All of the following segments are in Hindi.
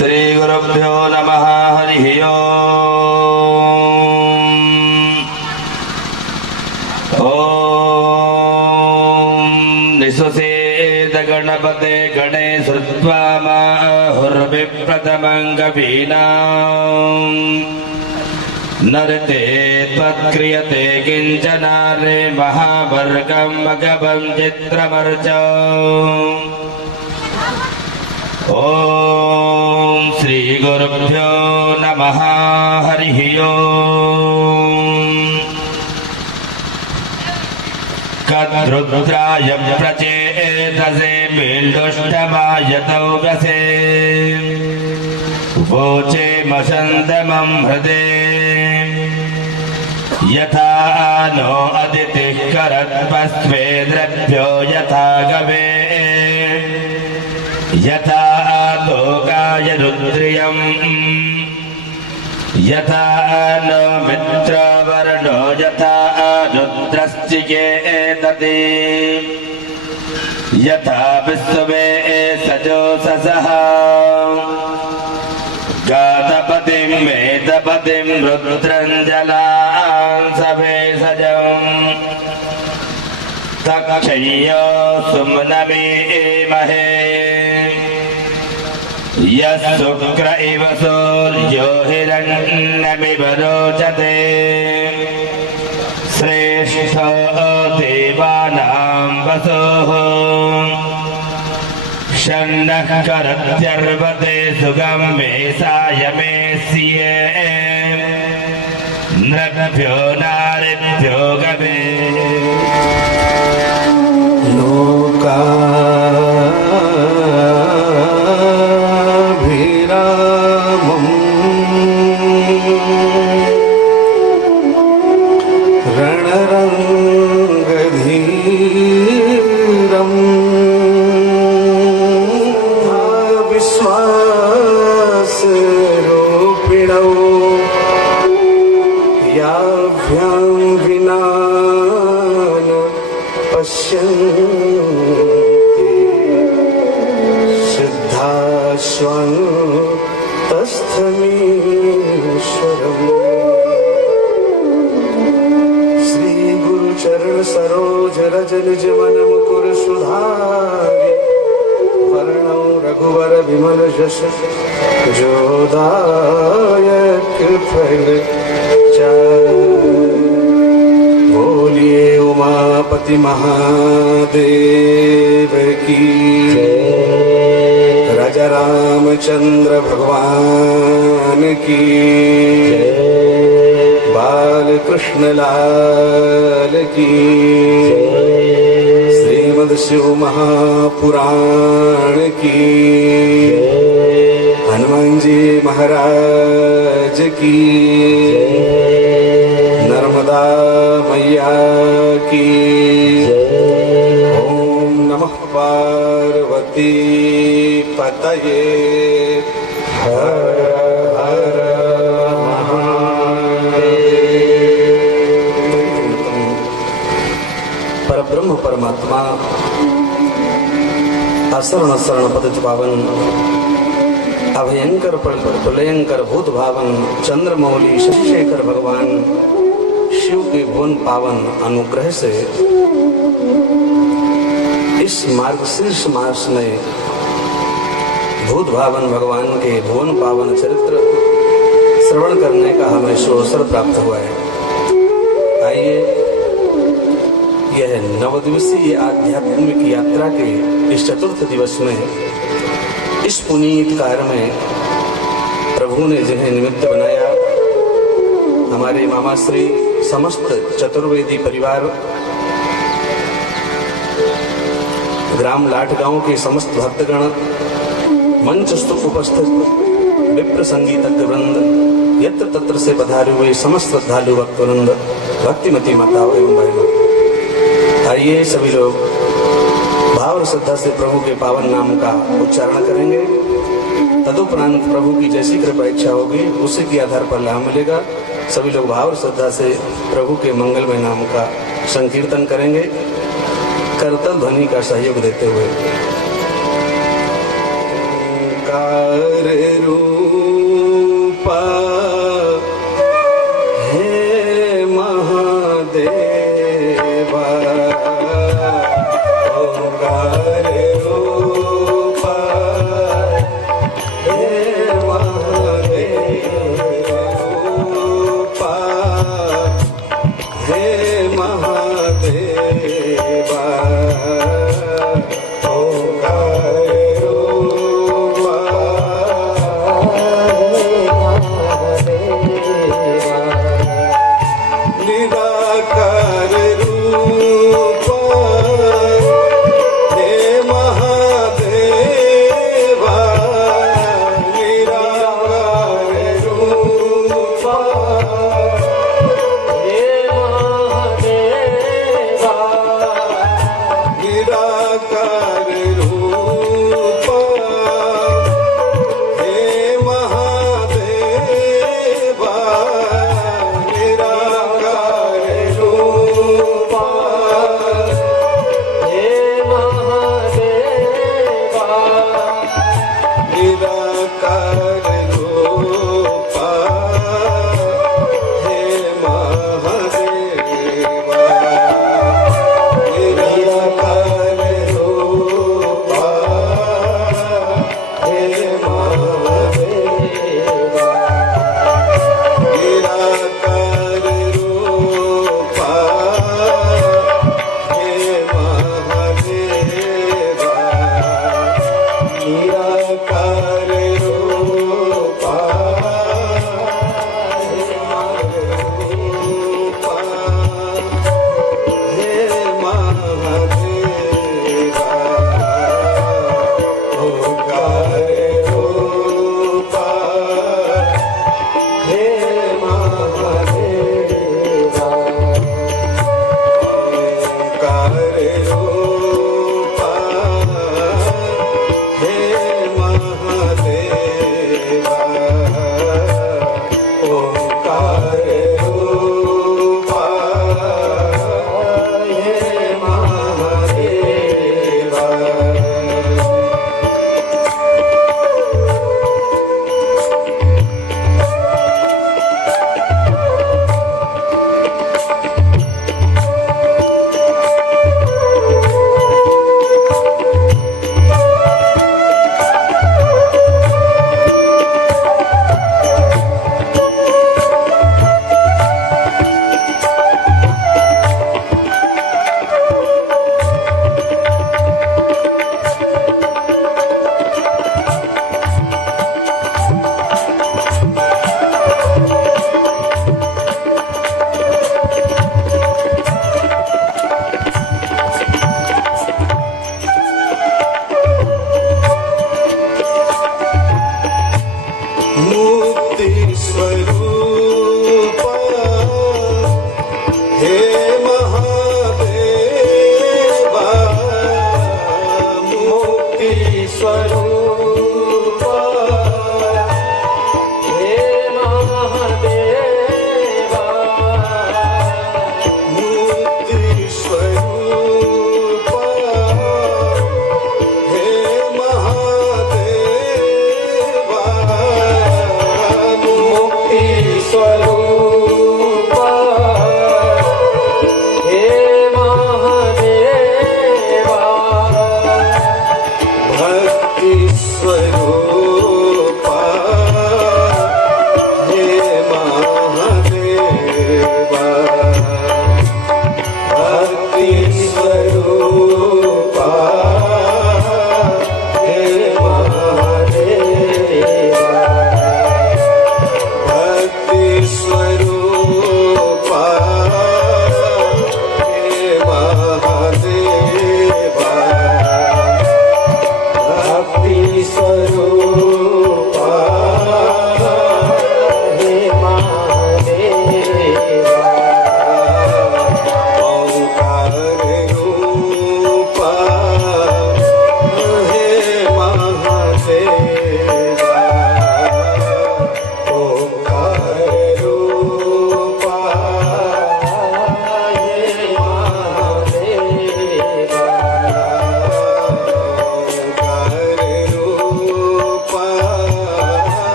श्रीगुरुभ्यो नमः। हरिः ओम्। निःशेद गणपते गणेशुत्वा माहुर्विप्रथमं गवीनाम् नरते त्वत्क्रियते किञ्चनारे महावर्गं मगवं चित्रमर्च। ओम श्री गुरुभ्यो नमः। हरिः ओम्। कद्रुद्राय प्रचेतसे बिल्दुष्टमायतौ गसे वोचे मशन्दमं हृदे यथा नो अदितिः करत्वस्वेद्रभ्यो यथा गवे यथा लोकाय रुद्रियम् यथा नो मित्रवर्णो यथा रुद्रश्चिकेतति यथा विश्वे सजोषसः गातपतिं वेदपतिं रुद्रञ्जलां सभेषजम् तक्षय्यो सुम्नमीमहे यशुक्र इव सूर्यो हिरण्यमिव रोचते श्रेष्ठो देवानां वसुः शन्नः करत्यर्वते सुगं मे सायमेस्ये नृभ्यो नारिभ्यो गवे निज मन मुकुर सुधारि वर्णौ रघुवर विमल जस जोदायक फल चारि। बोलिए उमा उमापति महादेव की, राजा रामचंद्र भगवान की, बाल कृष्ण लाल की, श्रीमद् शिव महापुराण की, हनुमान जी महाराज की, नर्मदा मैया की। ओम नमः पार्वती पतये, हर हर महादेव। परब्रह्म परमात्मा असरण शरण पद पावन, अभयंकर प्रलयंकर भूत भावन, चंद्रमौली शशिशेखर भगवान शिव के भुवन पावन अनुग्रह से इस मार्गशीर्ष मास में भूत भावन भगवान के भुवन पावन चरित्र श्रवण करने का हमें अवसर प्राप्त हुआ है। आइए यह नवदिवसीय आध्यात्मिक यात्रा के इस चतुर्थ दिवस में, इस पुनीत कार्य में प्रभु ने जिन्हें निमित्त बनाया, हमारे मामा श्री समस्त चतुर्वेदी परिवार, ग्राम लाटगांव के समस्त भक्तगण, मंचस्थ उपस्थित विप्र संगीतज्ञ वृंद, यत्र तत्र से पधारे हुए समस्त श्रद्धालु भक्तवृंद, भक्तिमती माताओं एवं बहनों, आइए सभी लोग भाव और श्रद्धा से प्रभु के पावन नाम का उच्चारण करेंगे। तदुपरांत प्रभु की जैसी कृपा इच्छा होगी उसी के आधार पर लाभ मिलेगा। सभी लोग भाव और श्रद्धा से प्रभु के मंगलमय नाम का संकीर्तन करेंगे, करतल ध्वनि का सहयोग देते हुए। ओंकार रूपा हे महादेवा, ओंकार रूपा हे महादेवा, हे महादेवा, ओंकार रूपा निराकार रूपा हे महादेवा, निराकार रूपा हे महादेवा,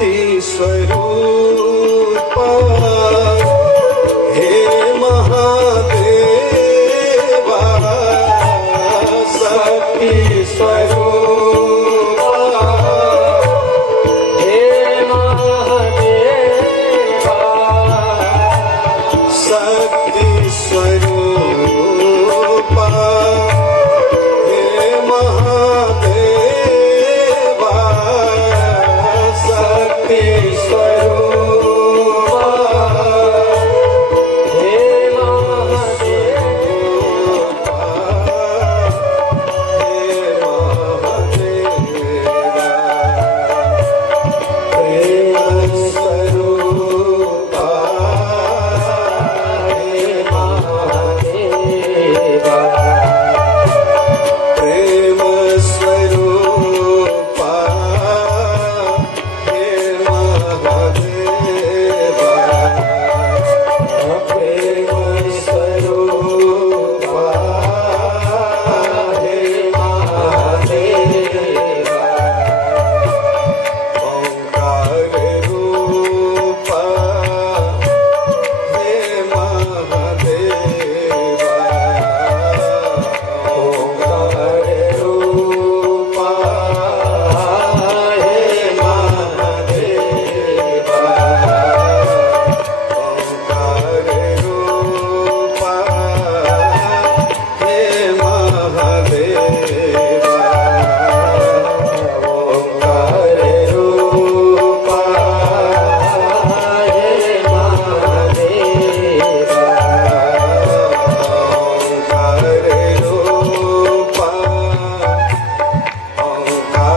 शक्ति स्वरूप हे महादेवा शक्ति स्वरूप हे महादेवा शक्ति स्वरूप हे महादेवा शक्ति स्वरूप हे महादेवा हे महादेवा प्रेम स्वरूप हे महादेवा प्रेम स्वरूप हे महादेवा प्रेम स्वरूप हे महादेवा ओंकार रूप हे महादेवा ओंकार रूप हे महादेवा ओंकार रूप हे महादेवा ओंकार रूप हे महादेवा ओंकार रूप ओंकार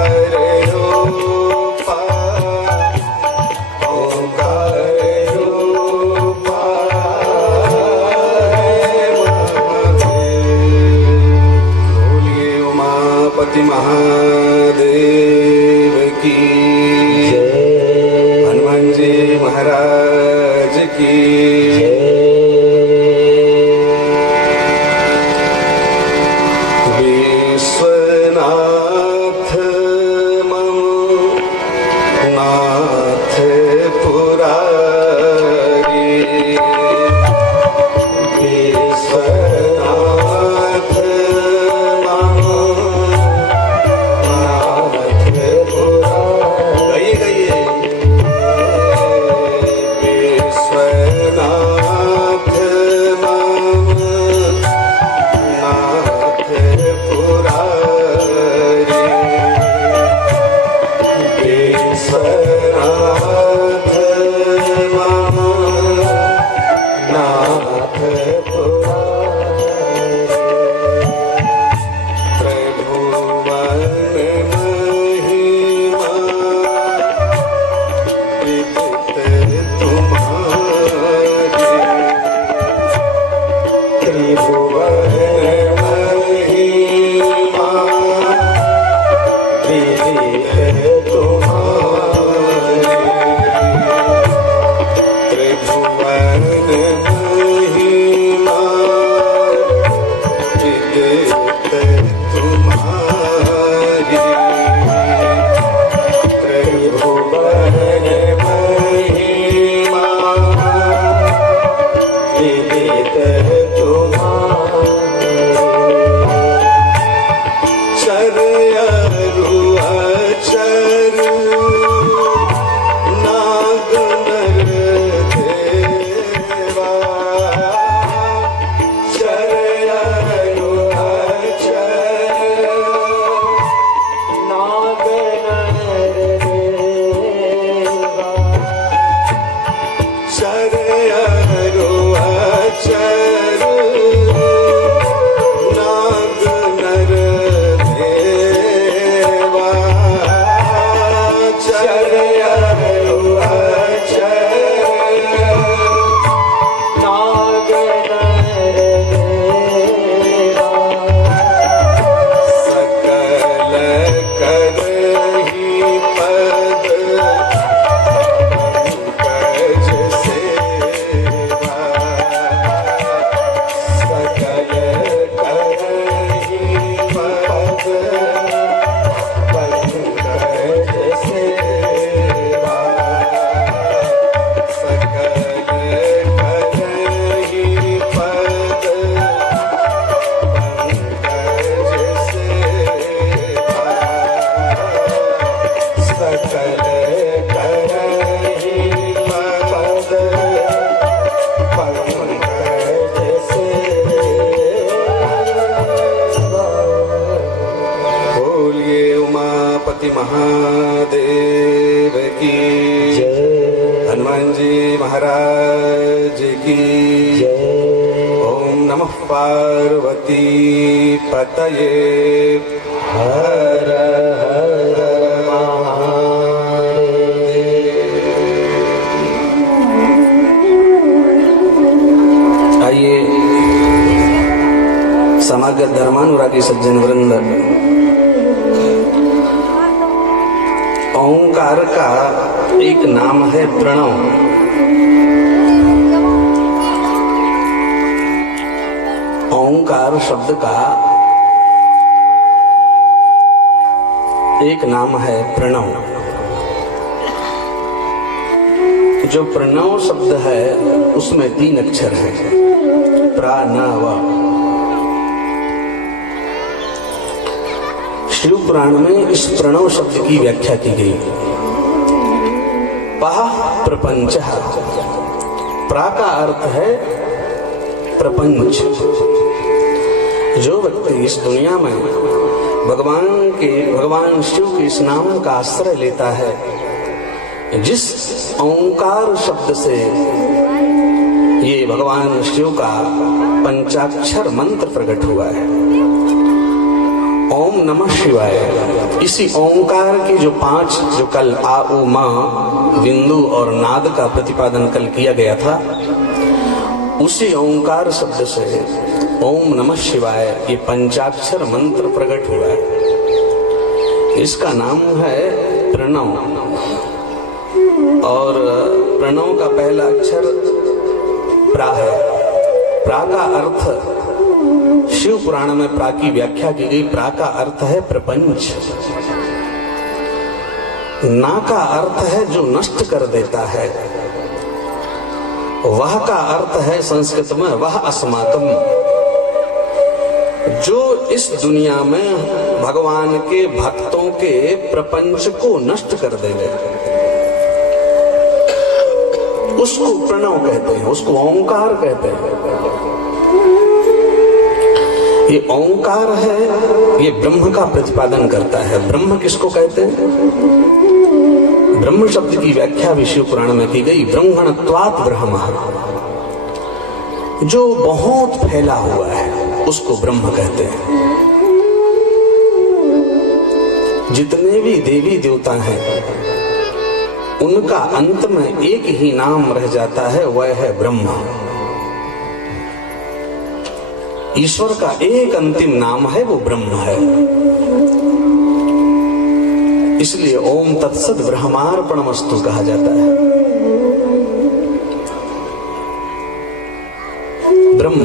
रूप ओंकार रूप बोलिए उमापति महादेव की हनुमान जी महाराज की विश्वनाथ मम नाथ पुरारी विश्वनाथ मम नाथ पुरारी गइए विश्वनाथ मम नाथ पुरारी विश्वनाथ मम नाथ पुरारी त्रिभुवन महिमा विदित तुम्हारी त्रिभुवन महिमा विदित तुम्हारी त्रिभुवन महिमा विदित तुम्हारी त्रिभुवन महिमा विदित तुम्हारी चरयरु अचर नाग नर देवा चरयरु अचर नाग नर देवा चरयरु अचर नाग नर देवा चरयरु अचर नाग नर देवा सकल करहि पद पंकज सेवा सकल करहि पद पंकज सेवा महादेव की हनुमान जी महाराज की ओम नमः पार्वती पतये हर हर महादेव। आइए समागत धर्मानुरागी सज्जन वृंद, ओंकार का एक नाम है प्रणव। ओंकार शब्द का एक नाम है प्रणव। जो प्रणव शब्द है उसमें 3 अक्षर हैं, प्राणव। शिव पुराण में इस प्रणव शब्द की व्याख्या की गई। पह प्रपंच, प्रा का अर्थ है प्रपंच। जो व्यक्ति इस दुनिया में भगवान शिव के इस नाम का आश्रय लेता है, जिस ओंकार शब्द से ये भगवान शिव का पंचाक्षर मंत्र प्रकट हुआ है, ओम नमः शिवाय। इसी ओंकार की जो 5 जो कल आ उ मा बिंदु और नाद का प्रतिपादन कल किया गया था, उसी ओंकार शब्द से ओम नमः शिवाय ये पंचाक्षर मंत्र प्रकट हुआ है। इसका नाम है प्रणव। और प्रणव का पहला अक्षर प्रा है। प्रा का अर्थ शिव पुराण में प्रा की व्याख्या की गई। प्रा का अर्थ है प्रपंच। ना का अर्थ है जो नष्ट कर देता है। वह का अर्थ है संस्कृत में वह अस्माकम, जो इस दुनिया में भगवान के भक्तों के प्रपंच को नष्ट कर देवे, उसको प्रणव कहते हैं, उसको ओंकार कहते हैं। ये ओंकार है, ये ब्रह्म का प्रतिपादन करता है। ब्रह्म किसको कहते हैं? ब्रह्म शब्द की व्याख्या भी शिव पुराण में की गई। ब्रह्मणत्वात् ब्रह्म, जो बहुत फैला हुआ है उसको ब्रह्म कहते हैं। जितने भी देवी देवता हैं उनका अंत में एक ही नाम रह जाता है, वह है ब्रह्म। ईश्वर का एक अंतिम नाम है, वो ब्रह्म है। इसलिए ओम तत्सत ब्रह्मार्पणमस्तु कहा जाता है। ब्रह्म,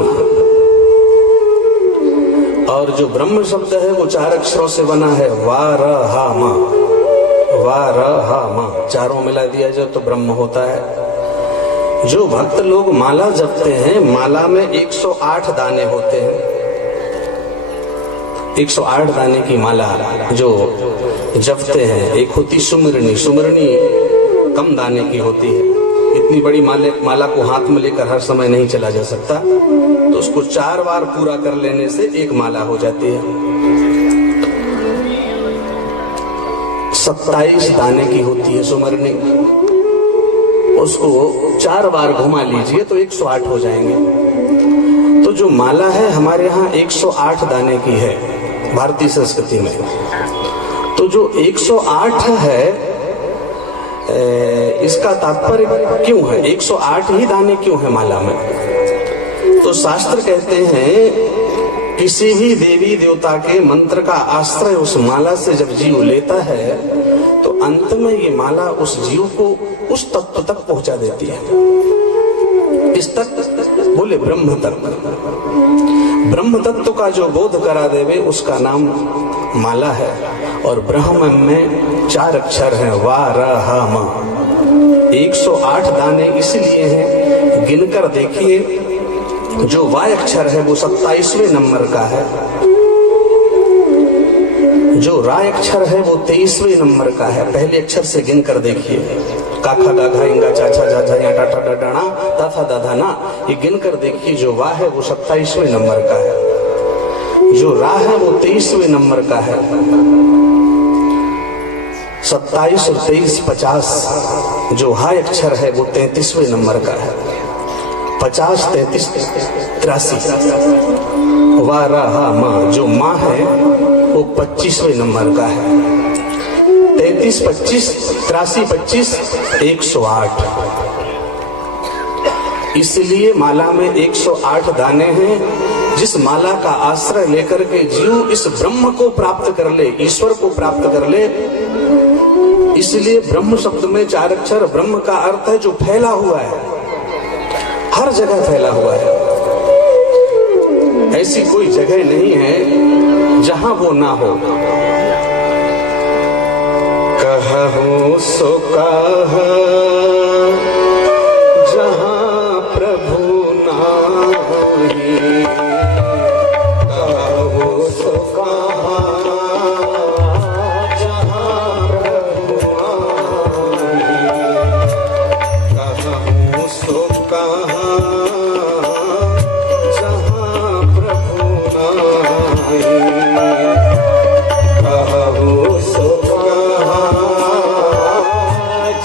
और जो ब्रह्म शब्द है वो 4 अक्षरों से बना है। वा र हा मा, वा र हा मा, चारों मिला दिया जाए तो ब्रह्म होता है। जो भक्त लोग माला जपते हैं, माला में 108 दाने होते हैं। 108 दाने की माला जो जपते हैं। एक होती सुमिरनी, सुमिरनी कम दाने की होती है। इतनी बड़ी माला को हाथ में लेकर हर समय नहीं चला जा सकता, तो उसको 4 बार पूरा कर लेने से एक माला हो जाती है। 27 दाने की होती है सुमिरनी, उसको 4 बार घुमा लीजिए तो 108 हो जाएंगे। तो जो माला है हमारे यहाँ 108 दाने की है भारतीय संस्कृति में। तो जो 108 है, इसका तात्पर्य क्यों है? 108 ही दाने क्यों है माला में? तो शास्त्र कहते हैं किसी भी देवी देवता के मंत्र का आश्रय उस माला से जब जीव लेता है तो अंत में ये माला उस जीव को उस तत्व तक पहुंचा देती है। इस तक बोले ब्रह्म तत्व। ब्रह्म तत्व का जो बोध करा देवे उसका नाम माला है। और ब्रह्म में 4 अक्षर हैं, वा र हा मा। 108 दाने इसलिए हैं, गिनकर देखिए। जो वाय अक्षर है वो 27वें नंबर का है। जो राय अक्षर है वो 23वें नंबर का है। पहले अक्षर से गिनकर देखिए। काखा गाघा इंगा चाचा झाझा या टाटा डडाना ताथा दाधा ना, ये गिनकर देखिए। जो वा है वो 27वें नंबर का है। जो रा है वो 23वें नंबर का है। 27 और 23 50 जो हाय अक्षर है वो 33वें नंबर का है। 50 33 83 वा रहा माँ जो माँ है वो 25वें नंबर का है। 33 25 83 25 108। इसलिए माला में 108 दाने हैं। जिस माला का आश्रय लेकर के जीव इस ब्रह्म को प्राप्त कर ले, ईश्वर को प्राप्त कर ले, इसलिए ब्रह्म शब्द में 4 अक्षर ब्रह्म का अर्थ है जो फैला हुआ है, हर जगह फैला हुआ है। ऐसी कोई जगह नहीं है जहां वो ना हो। कहूं सो कह जहां प्रभु नाही, कहूं सो कहा जहां प्रभु नाही, कहूं सो कहा जहां प्रभु नाही, कहूं सो कहा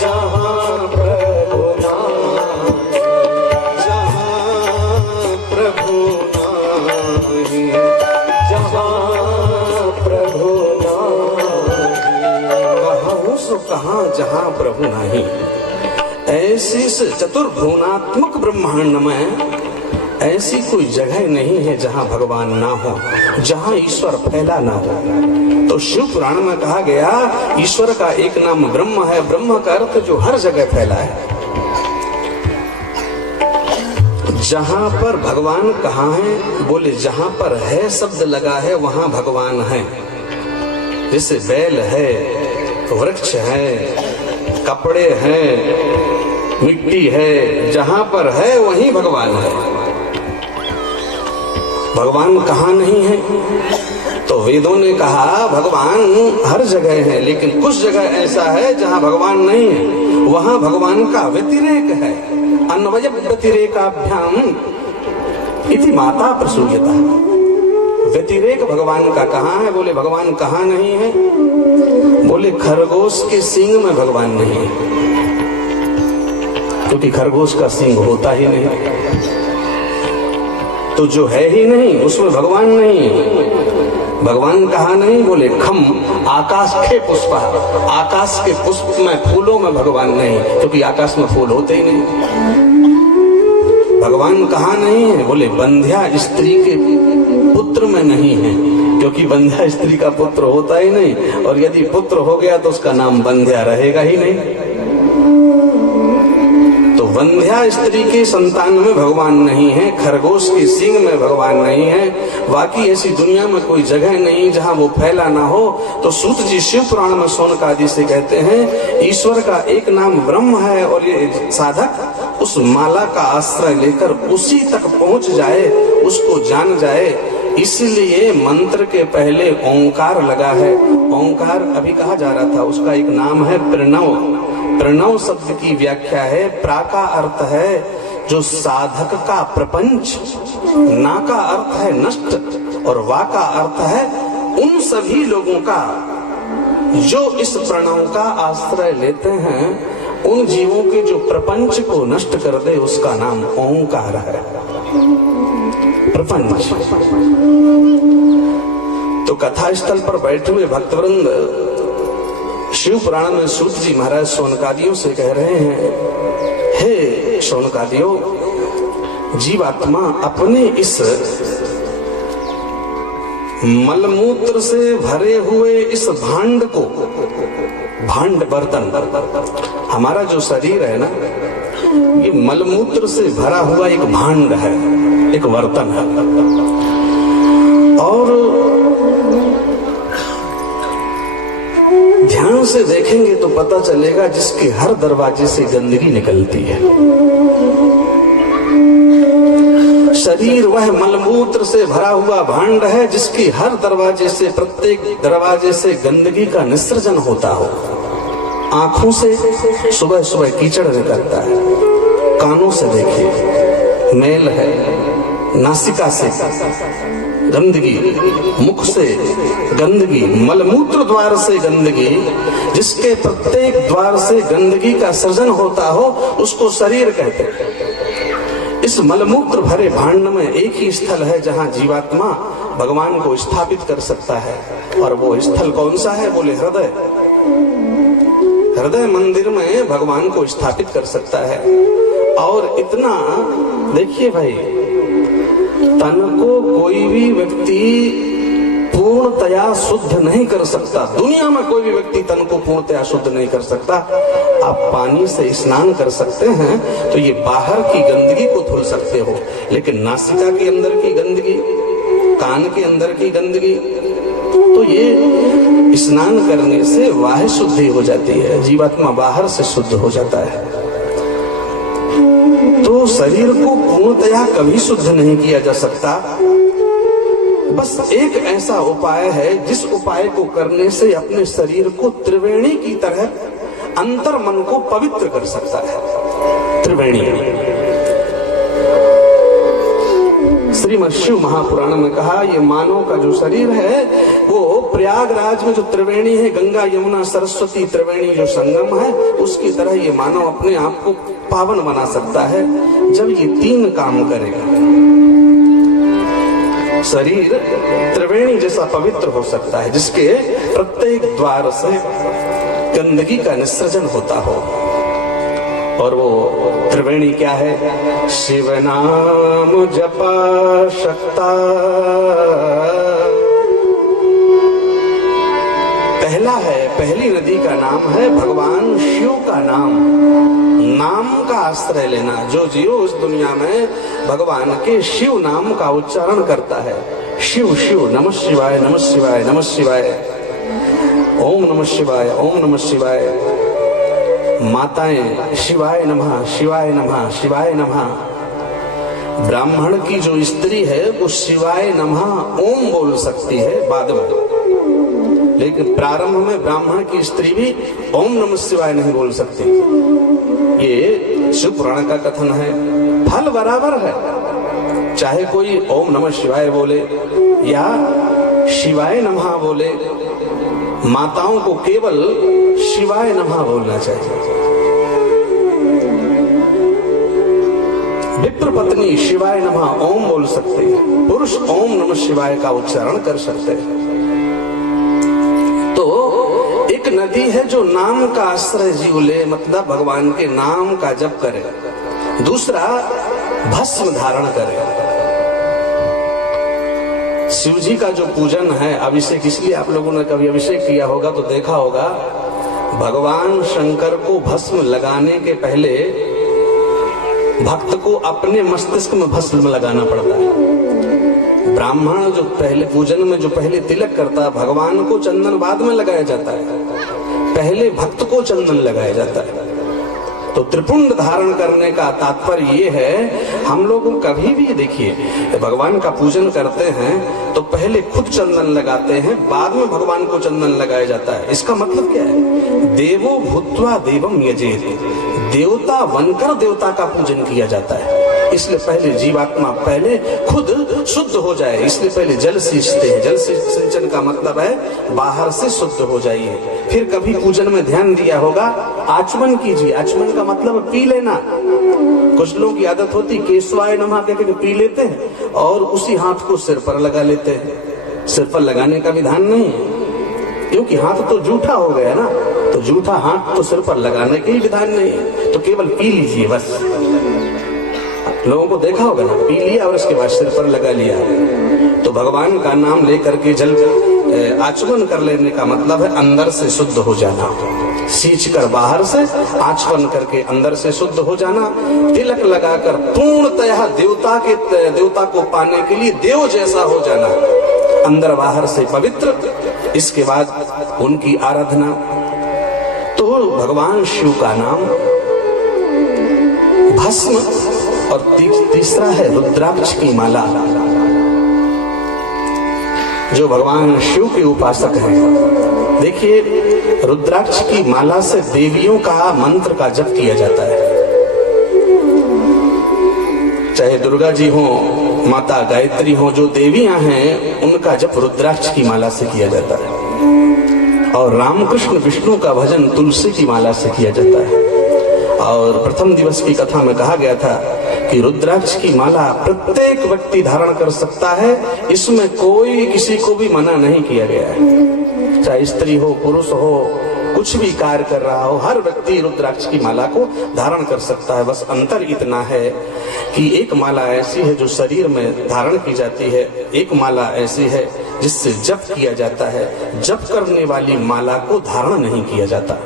जहां प्रभु नाही, जहां प्रभु नाही, जहां प्रभु नाही, कहूं सो कहा जहां प्रभु नाही। ऐसी इस चतुर्भुवनात्मक ब्रह्मांड में ऐसी कोई जगह नहीं है जहां भगवान ना हो, जहां ईश्वर फैला ना हो। तो शिव पुराण में कहा गया ईश्वर का एक नाम ब्रह्म है। ब्रह्म का अर्थ जो हर जगह फैला है। जहां पर भगवान कहाँ है? बोले जहां पर है शब्द लगा है वहां भगवान है। जैसे बैल है, वृक्ष है, कपड़े हैं, मिट्टी है, जहां पर है वहीं भगवान है। भगवान कहाँ नहीं है? तो वेदों ने कहा भगवान हर जगह है, लेकिन कुछ जगह ऐसा है जहां भगवान नहीं है, वहां भगवान का व्यतिरेक है। अन्वय व्यतिरेकाभ्याम इति माता प्रसूयता। व्यतिरेक भगवान का कहाँ है? बोले भगवान कहाँ नहीं है? बोले खरगोश के सींग में भगवान नहीं है, क्योंकि खरगोश का सींग होता ही नहीं। तो जो है ही नहीं उसमें भगवान नहीं है। भगवान कहाँ नहीं? बोले खम आकाश के पुष्प, आकाश के पुष्प में फूलों में भगवान नहीं, क्योंकि आकाश में फूल होते ही नहीं। भगवान कहाँ नहीं है? बोले बंध्या स्त्री के पुत्र में नहीं है, क्योंकि बंध्या स्त्री का पुत्र होता ही नहीं, और यदि पुत्र हो गया तो उसका नाम बंध्या रहेगा ही नहीं। तो बंध्या स्त्री के संतान में भगवान नहीं है, खरगोश के सींग में भगवान नहीं है। बाकी ऐसी दुनिया में कोई जगह नहीं जहां वो फैला ना हो। तो सूत जी शिव पुराण में शौनकादि से कहते हैं ईश्वर का एक नाम ब्रह्म है, और ये साधक उस माला का आश्रय लेकर उसी तक पहुंच जाए, उसको जान जाए। इसलिए मंत्र के पहले ओंकार लगा है। ओंकार अभी कहा जा रहा था, उसका एक नाम है प्रणव। प्रणव शब्द की व्याख्या है, प्रा का अर्थ है जो साधक का प्रपंच, ना का अर्थ है नष्ट, और वा का अर्थ है उन सभी लोगों का जो इस प्रणव का आश्रय लेते हैं, उन जीवों के जो प्रपंच को नष्ट कर दे, उसका नाम ओंकार है। प्रपंच। तो कथा स्थल पर बैठे हुए भक्तवृंद शिव पुराण में सूत जी महाराज शौनकादियों से कह रहे हैं, हे शौनकादियों, जीवात्मा अपने इस मलमूत्र से भरे हुए इस भांड को, भांड बर्तन, हमारा जो शरीर है ना, ये मलमूत्र से भरा हुआ एक भांड है, एक बर्तन है। और ध्यान से देखेंगे तो पता चलेगा जिसके हर दरवाजे से गंदगी निकलती है। शरीर वह मलमूत्र से भरा हुआ भांड है जिसकी हर दरवाजे से, प्रत्येक दरवाजे से गंदगी का निसर्जन होता हो। आंखों से सुबह सुबह कीचड़ निकलता है, कानों से देखिए मैल है, नासिका से गंदगी, मुख से गंदगी, मलमूत्र द्वार से गंदगी, जिसके प्रत्येक द्वार से गंदगी का सृजन होता हो उसको शरीर कहते हैं। इस मलमूत्र भरे भांड में एक ही स्थल है जहां जीवात्मा भगवान को स्थापित कर सकता है, और वो स्थल कौन सा है? बोले हृदय। हृदय मंदिर में भगवान को स्थापित कर सकता है। और इतना देखिए भाई, तन को कोई भी व्यक्ति पूर्णतया शुद्ध नहीं कर सकता। दुनिया में कोई भी व्यक्ति तन को पूर्णतया शुद्ध नहीं कर सकता। आप पानी से स्नान कर सकते हैं तो ये बाहर की गंदगी को धुल सकते हो, लेकिन नासिका के अंदर की गंदगी, कान के अंदर की गंदगी, तो ये स्नान करने से बाह्य शुद्धि हो जाती है, जीवात्मा बाहर से शुद्ध हो जाता है। तो शरीर को पूर्णतया कभी शुद्ध नहीं किया जा सकता। बस एक ऐसा उपाय है जिस उपाय को करने से अपने शरीर को त्रिवेणी की तरह अंतर मन को पवित्र कर सकता है। त्रिवेणी श्रीमद् शिव महापुराण में कहा, ये मानव का जो शरीर है वो प्रयागराज में जो त्रिवेणी है, गंगा यमुना सरस्वती त्रिवेणी जो संगम है, उसकी तरह ये मानव अपने आप को पावन बना सकता है जब ये तीन काम करेगा। शरीर त्रिवेणी जैसा पवित्र हो सकता है जिसके प्रत्येक द्वार से गंदगी का निस्सर्जन होता हो। और वो त्रिवेणी क्या है? शिव नाम जपा शक्ता। पहला है, पहली नदी का नाम है भगवान शिव का नाम। नाम का आश्रय लेना। जो जीव इस दुनिया में भगवान के शिव नाम का उच्चारण करता है, शिव शिव, नमः शिवाय नमः शिवाय नमः शिवाय, ओम नमः शिवाय ओम नमः शिवाय, माताएं शिवाय नमः शिवाय नमः शिवाय नमः। ब्राह्मण की जो स्त्री है वो शिवाय नमः ओम बोल सकती है बाद में, लेकिन प्रारंभ में ब्राह्मण की स्त्री भी ओम नमः शिवाय नहीं बोल सकती। ये शिव पुराण का कथन है। फल बराबर है, चाहे कोई ओम नमः शिवाय बोले या शिवाय नमः बोले, माताओं को केवल शिवाय नमः बोलना चाहिए। विप्र पत्नी शिवाय नमः ओम बोल सकते हैं, पुरुष ओम नमः शिवाय का उच्चारण कर सकते हैं। तो एक नदी है जो नाम का आश्रय जीव ले, मतलब भगवान के नाम का जप करे। दूसरा, भस्म धारण करे। शिव जी का जो पूजन है, अभिषेक, इसलिए आप लोगों ने कभी अभिषेक किया होगा तो देखा होगा भगवान शंकर को भस्म लगाने के पहले भक्त को अपने मस्तिष्क में भस्म लगाना पड़ता है। ब्राह्मण जो पहले पूजन में जो पहले तिलक करता है, भगवान को चंदन बाद में लगाया जाता है, पहले भक्त को चंदन लगाया जाता है। तो त्रिपुंड धारण करने का तात्पर्य ये है, हम लोग कभी भी देखिए भगवान का पूजन करते हैं तो पहले खुद चंदन लगाते हैं, बाद में भगवान को चंदन लगाया जाता है। इसका मतलब क्या है? देवो भूत्वा देवम यजेत, देवता बनकर देवता का पूजन किया जाता है। इसलिए पहले जीवात्मा पहले खुद शुद्ध हो जाए, इसलिए पहले जल सींचते हैं। जल सिंचन का मतलब है बाहर से शुद्ध हो जाइए। फिर कभी पूजन में ध्यान दिया होगा, आचमन कीजिए। आचमन का मतलब पी लेना। कुछ लोगों की आदत होती केशवाय नमः कहकर पी लेते हैं और उसी हाथ को सिर पर लगा लेते हैं। सिर पर लगाने का विधान नहीं है, क्योंकि हाथ तो जूठा हो गया ना, तो जूठा हाथ तो सिर पर लगाने के ही विधान नहीं है। तो केवल पी लीजिए बस। लोगों को देखा होगा ना, पी लिया और उसके बाद सिर पर लगा लिया। तो भगवान का नाम लेकर के जल आचमन कर लेने का मतलब है अंदर से शुद्ध हो जाना। सींच कर बाहर से, आचमन करके अंदर से शुद्ध हो जाना। तिलक लगाकर पूर्णतः देवता को पाने के लिए देव जैसा हो जाना, अंदर बाहर से पवित्र। इसके बाद उनकी आराधना। तो भगवान शिव का नाम भस्म, और तीसरा है रुद्राक्ष की माला। जो भगवान शिव के उपासक हैं, देखिए रुद्राक्ष की माला से देवियों का मंत्र का जप किया जाता है। चाहे दुर्गा जी हो, माता गायत्री हो, जो देवियां हैं, उनका जप रुद्राक्ष की माला से किया जाता है। और रामकृष्ण विष्णु का भजन तुलसी की माला से किया जाता है। और प्रथम दिवस की कथा में कहा गया था कि रुद्राक्ष की माला प्रत्येक व्यक्ति धारण कर सकता है, इसमें कोई किसी को भी मना नहीं किया गया है। चाहे स्त्री हो, पुरुष हो, कुछ भी कार्य कर रहा हो, हर व्यक्ति रुद्राक्ष की माला को धारण कर सकता है। बस अंतर इतना है कि एक माला ऐसी है जो शरीर में धारण की जाती है, एक माला ऐसी है जिससे जप किया जाता है। जप करने वाली माला को धारण नहीं किया जाता,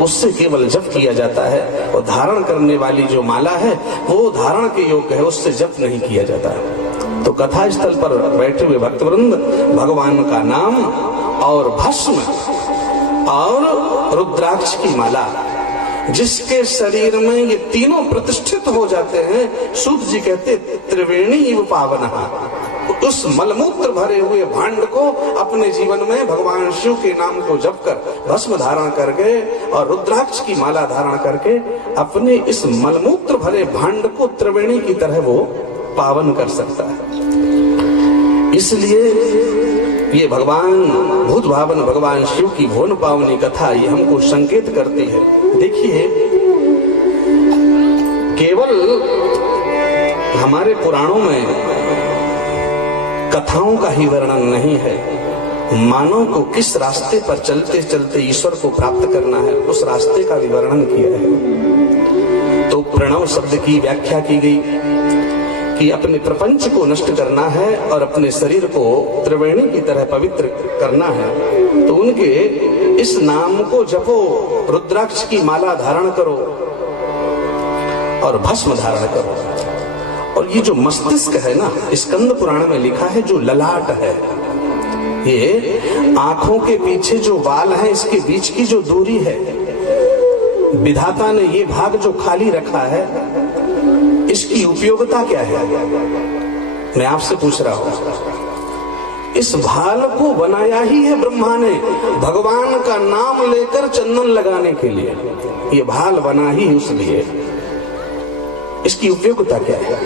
उससे केवल जप किया जाता है। और धारण करने वाली जो माला है वो धारण के योग्य है, उससे जप नहीं किया जाता। तो कथा स्थल पर बैठे हुए भक्तवृंद भगवान का नाम और भस्म और रुद्राक्ष की माला, जिसके शरीर में ये तीनों प्रतिष्ठित हो जाते हैं, सूत जी कहते त्रिवेणी इव पावनहा, उस मलमूत्र भरे हुए भांड को अपने जीवन में भगवान शिव के नाम को जप कर भस्म धारण करके और रुद्राक्ष की माला धारण करके अपने इस मलमूत्र भरे भांड को त्रिवेणी की तरह वो पावन कर सकता है। इसलिए ये भगवान भूत भावन भगवान शिव की भुवन पावनी कथा ये हमको संकेत करती है। देखिए, केवल हमारे पुराणों में कथाओं का ही वर्णन नहीं है, मानव को किस रास्ते पर चलते चलते ईश्वर को प्राप्त करना है उस रास्ते का भी वर्णन किया है। तो प्रणव शब्द की व्याख्या की गई कि अपने प्रपंच को नष्ट करना है और अपने शरीर को त्रिवेणी की तरह पवित्र करना है, तो उनके इस नाम को जपो, रुद्राक्ष की माला धारण करो और भस्म धारण करो। और ये जो मस्तिष्क है ना, स्कंद पुराण में लिखा है, जो ललाट है, ये आंखों के पीछे जो बाल है, इसके बीच की जो दूरी है, विधाता ने ये भाग जो खाली रखा है, इसकी उपयोगिता क्या है? मैं आपसे पूछ रहा हूं। इस भाल को बनाया ही है ब्रह्मा ने भगवान का नाम लेकर चंदन लगाने के लिए। ये भाल बना ही उसलिए, इसकी उपयोगिता क्या है?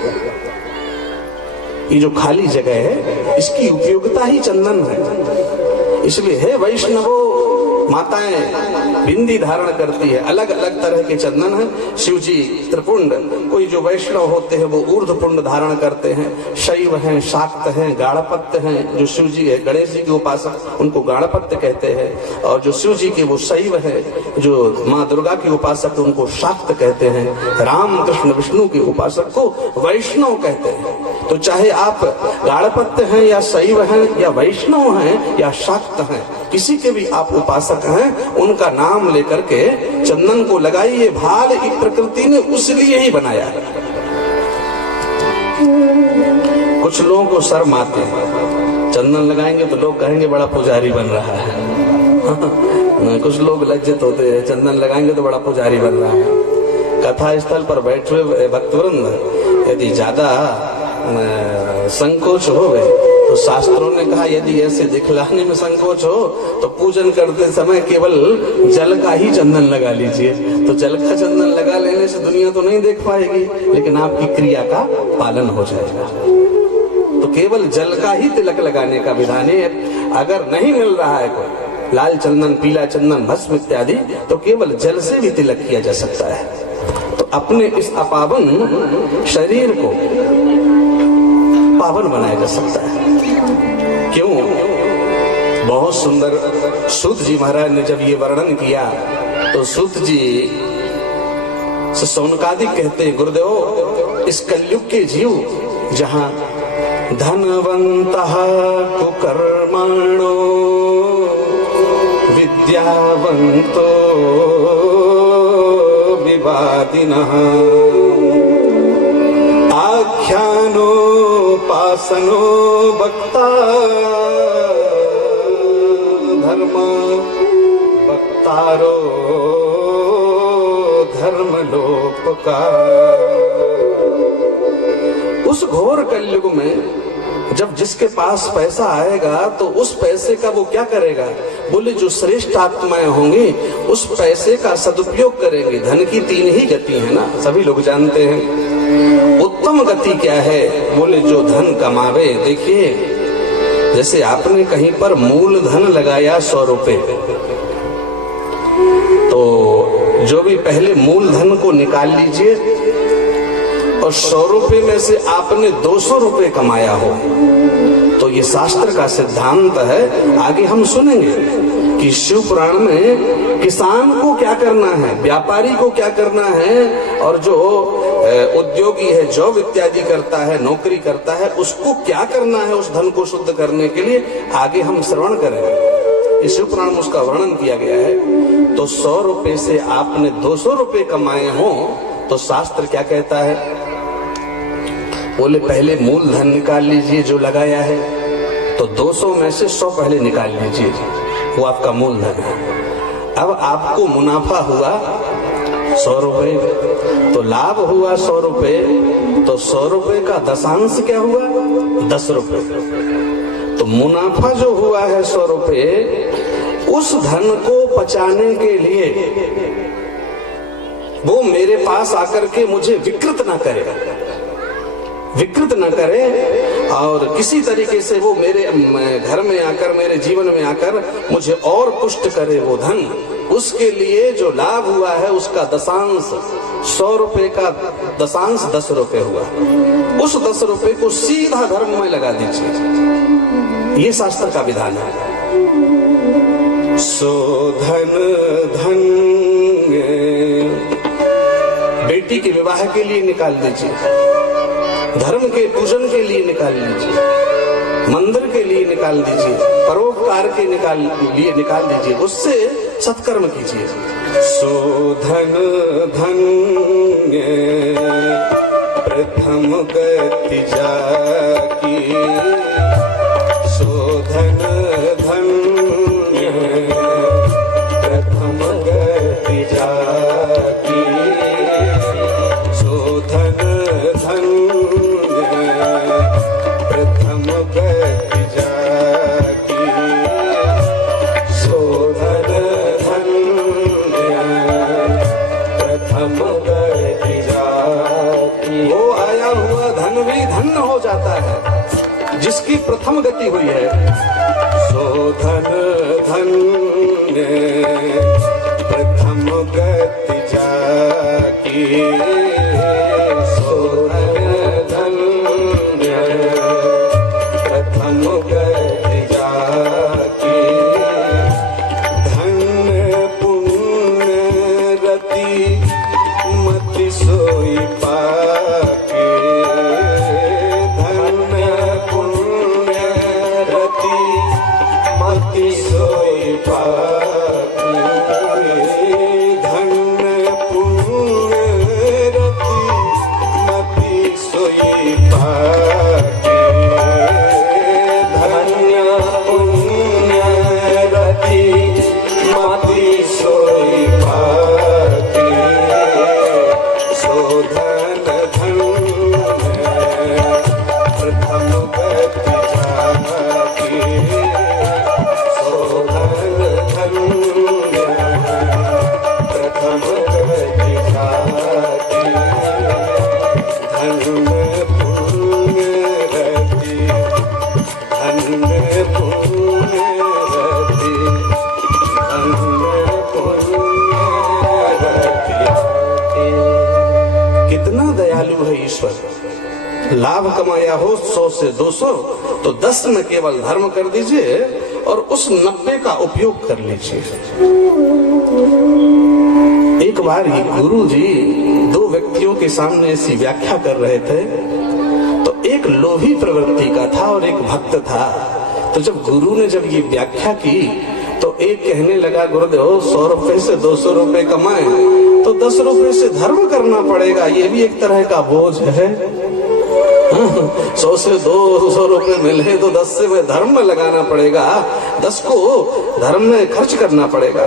ये जो खाली जगह है, इसकी उपयोगिता ही चंदन है। इसलिए है वैष्णवो, माताएं बिंदी धारण करती है, अलग अलग तरह के चंदन है। शिव जी त्रिपुंड, कोई जो वैष्णव होते हैं वो ऊर्ध्वपुंड धारण करते हैं, शैव हैं, शाक्त हैं, गाढ़पत्य हैं। जो शिव जी है, गणेश जी के उपासक उनको गाढ़पत्य कहते हैं, और जो शिव जी के वो शैव है, जो माँ दुर्गा के उपासक उनको शाक्त कहते हैं, राम कृष्ण विष्णु के उपासक को वैष्णव कहते हैं। तो चाहे आप गाढ़पत्य हैं या शैव हैं या वैष्णव हैं या शाक्त हैं, किसी के भी आप उपासक हैं, उनका नाम लेकर के चंदन को लगाइए। भाल एक प्रकृति ने उसलिए ही बनाया है। कुछ लोगों को शर्म आती है, चंदन लगाएंगे तो लोग कहेंगे बड़ा पुजारी बन रहा है। कुछ लोग लज्जित होते हैं, चंदन लगाएंगे तो बड़ा पुजारी बन रहा है। कथा स्थल पर बैठे हुए भक्तवृंद यदि ज्यादा संकोच हो गए तो शास्त्रों ने कहा यदि ऐसे दिखलाने में संकोच हो तो पूजन करते समय केवल जल का ही चंदन लगा लीजिए। तो जल का चंदन लगा लेने से दुनिया तो नहीं देख पाएगी, लेकिन आपकी क्रिया का पालन हो जाएगा। तो केवल जल का ही तिलक लगाने का विधान है। अगर नहीं मिल रहा है कोई लाल चंदन, पीला चंदन, भस्म इत्यादि, तो केवल जल से भी तिलक किया जा सकता है। तो अपने इस अपावन शरीर को पावन बनाया जा सकता है। क्यों? बहुत सुंदर सूत जी महाराज ने जब ये वर्णन किया तो सूत जी से सौनकादिक कहते हैं, गुरुदेव, इस कलयुग के जीव जहां धनवंतः कुकर्माणो विद्यावंतो विवादिनः आख्यानो पासनो वक्ता धर्म वक्तारो धर्मलोपका। उस घोर कलयुग में जब जिसके पास पैसा आएगा तो उस पैसे का वो क्या करेगा? बोले जो श्रेष्ठ आत्माएं होंगी उस पैसे का सदुपयोग करेंगे। धन की तीन ही गति है ना, सभी लोग जानते हैं। उत्तम गति क्या है? बोले जो धन कमावे। देखिए, जैसे आपने कहीं पर मूल धन लगाया 100 रुपए, तो जो भी पहले मूल धन को निकाल लीजिए और 100 रुपए में से आपने 200 रुपए कमाया हो, तो ये शास्त्र का सिद्धांत है। आगे हम सुनेंगे कि शिव पुराण में किसान को क्या करना है, व्यापारी को क्या करना है, और जो उद्योगी है, जॉब इत्यादि करता है, नौकरी करता है, उसको क्या करना है उस धन को शुद्ध करने के लिए। आगे हम श्रवण करेंगे। शिव पुराण में उसका वर्णन किया गया है। तो 100 रुपए से आपने 200 रुपए कमाए हो, तो शास्त्र क्या कहता है? बोले पहले मूल धन निकाल लीजिए जो लगाया है, तो 200 में से 100 पहले निकाल लीजिए, वो आपका मूल धन है। अब आपको मुनाफा हुआ 100 रुपए, तो लाभ हुआ 100 रुपए, तो 100 रुपए का दशांश क्या हुआ? 10 रुपए। तो मुनाफा जो हुआ है 100 रुपए, उस धन को बचाने के लिए वो मेरे पास आकर के मुझे विकृत ना करे, विकृत न करे, और किसी तरीके से वो मेरे घर में आकर, मेरे जीवन में आकर मुझे और पुष्ट करे वो धन। उसके लिए जो लाभ हुआ है उसका दशांश, 100 रुपए का दशांश 10 रुपए हुआ, उस 10 रुपए को सीधा धर्म में लगा दीजिए। ये शास्त्र का विधान है। सो धन धन बेटी के विवाह के लिए निकाल दीजिए, धर्म के पूजन के लिए निकाल लीजिए, मंदिर के लिए निकाल दीजिए, परोपकार के लिए निकाल दीजिए, उससे सत्कर्म कीजिए। सो धन धन प्रथम गति जाकी, सो धन धन प्रथम गति जाकी, सो धन धन प्रथम गति जाकी, सो धन धन प्रथम गति जाकी। वो आया हुआ धन भी धन्य हो जाता है जिसकी प्रथम गति हुई है। सो धन धन प्रथम गति जाकी, सो धन प्रथम गति जाकी, धन पुण्य रति मति सोई पाके, धन पुण्य रति मति सोई पाके, धन पुण्य रति मति सोई पाके, धन्य पुण्य रति मति सोई पाके, सो धन धन प्रथम गति जाकी, सो धन धन प्रथम गति जाकी, धन पुण्य रति, धन पुण्य रति, धन पुण्य रति। कितना दयालु है ईश्वर। लाभ कमाया हो 100 से 200, तो 10 में केवल धर्म कर दीजिए और उस 90 का उपयोग कर लीजिए। एक बार ही गुरु जी 2 व्यक्तियों के सामने ऐसी व्याख्या कर रहे थे, तो एक लोभी प्रवृत्ति का था और एक भक्त था। तो जब गुरु ने जब ये व्याख्या की, तो एक कहने लगा, गुरुदेव 100 रुपए से 200 रुपए कमाए तो 10 रुपए से धर्म करना पड़ेगा, ये भी एक तरह का बोझ है। 100 से 200 रुपए मिले तो 10 से धर्म में लगाना पड़ेगा, 10 को धर्म में खर्च करना पड़ेगा।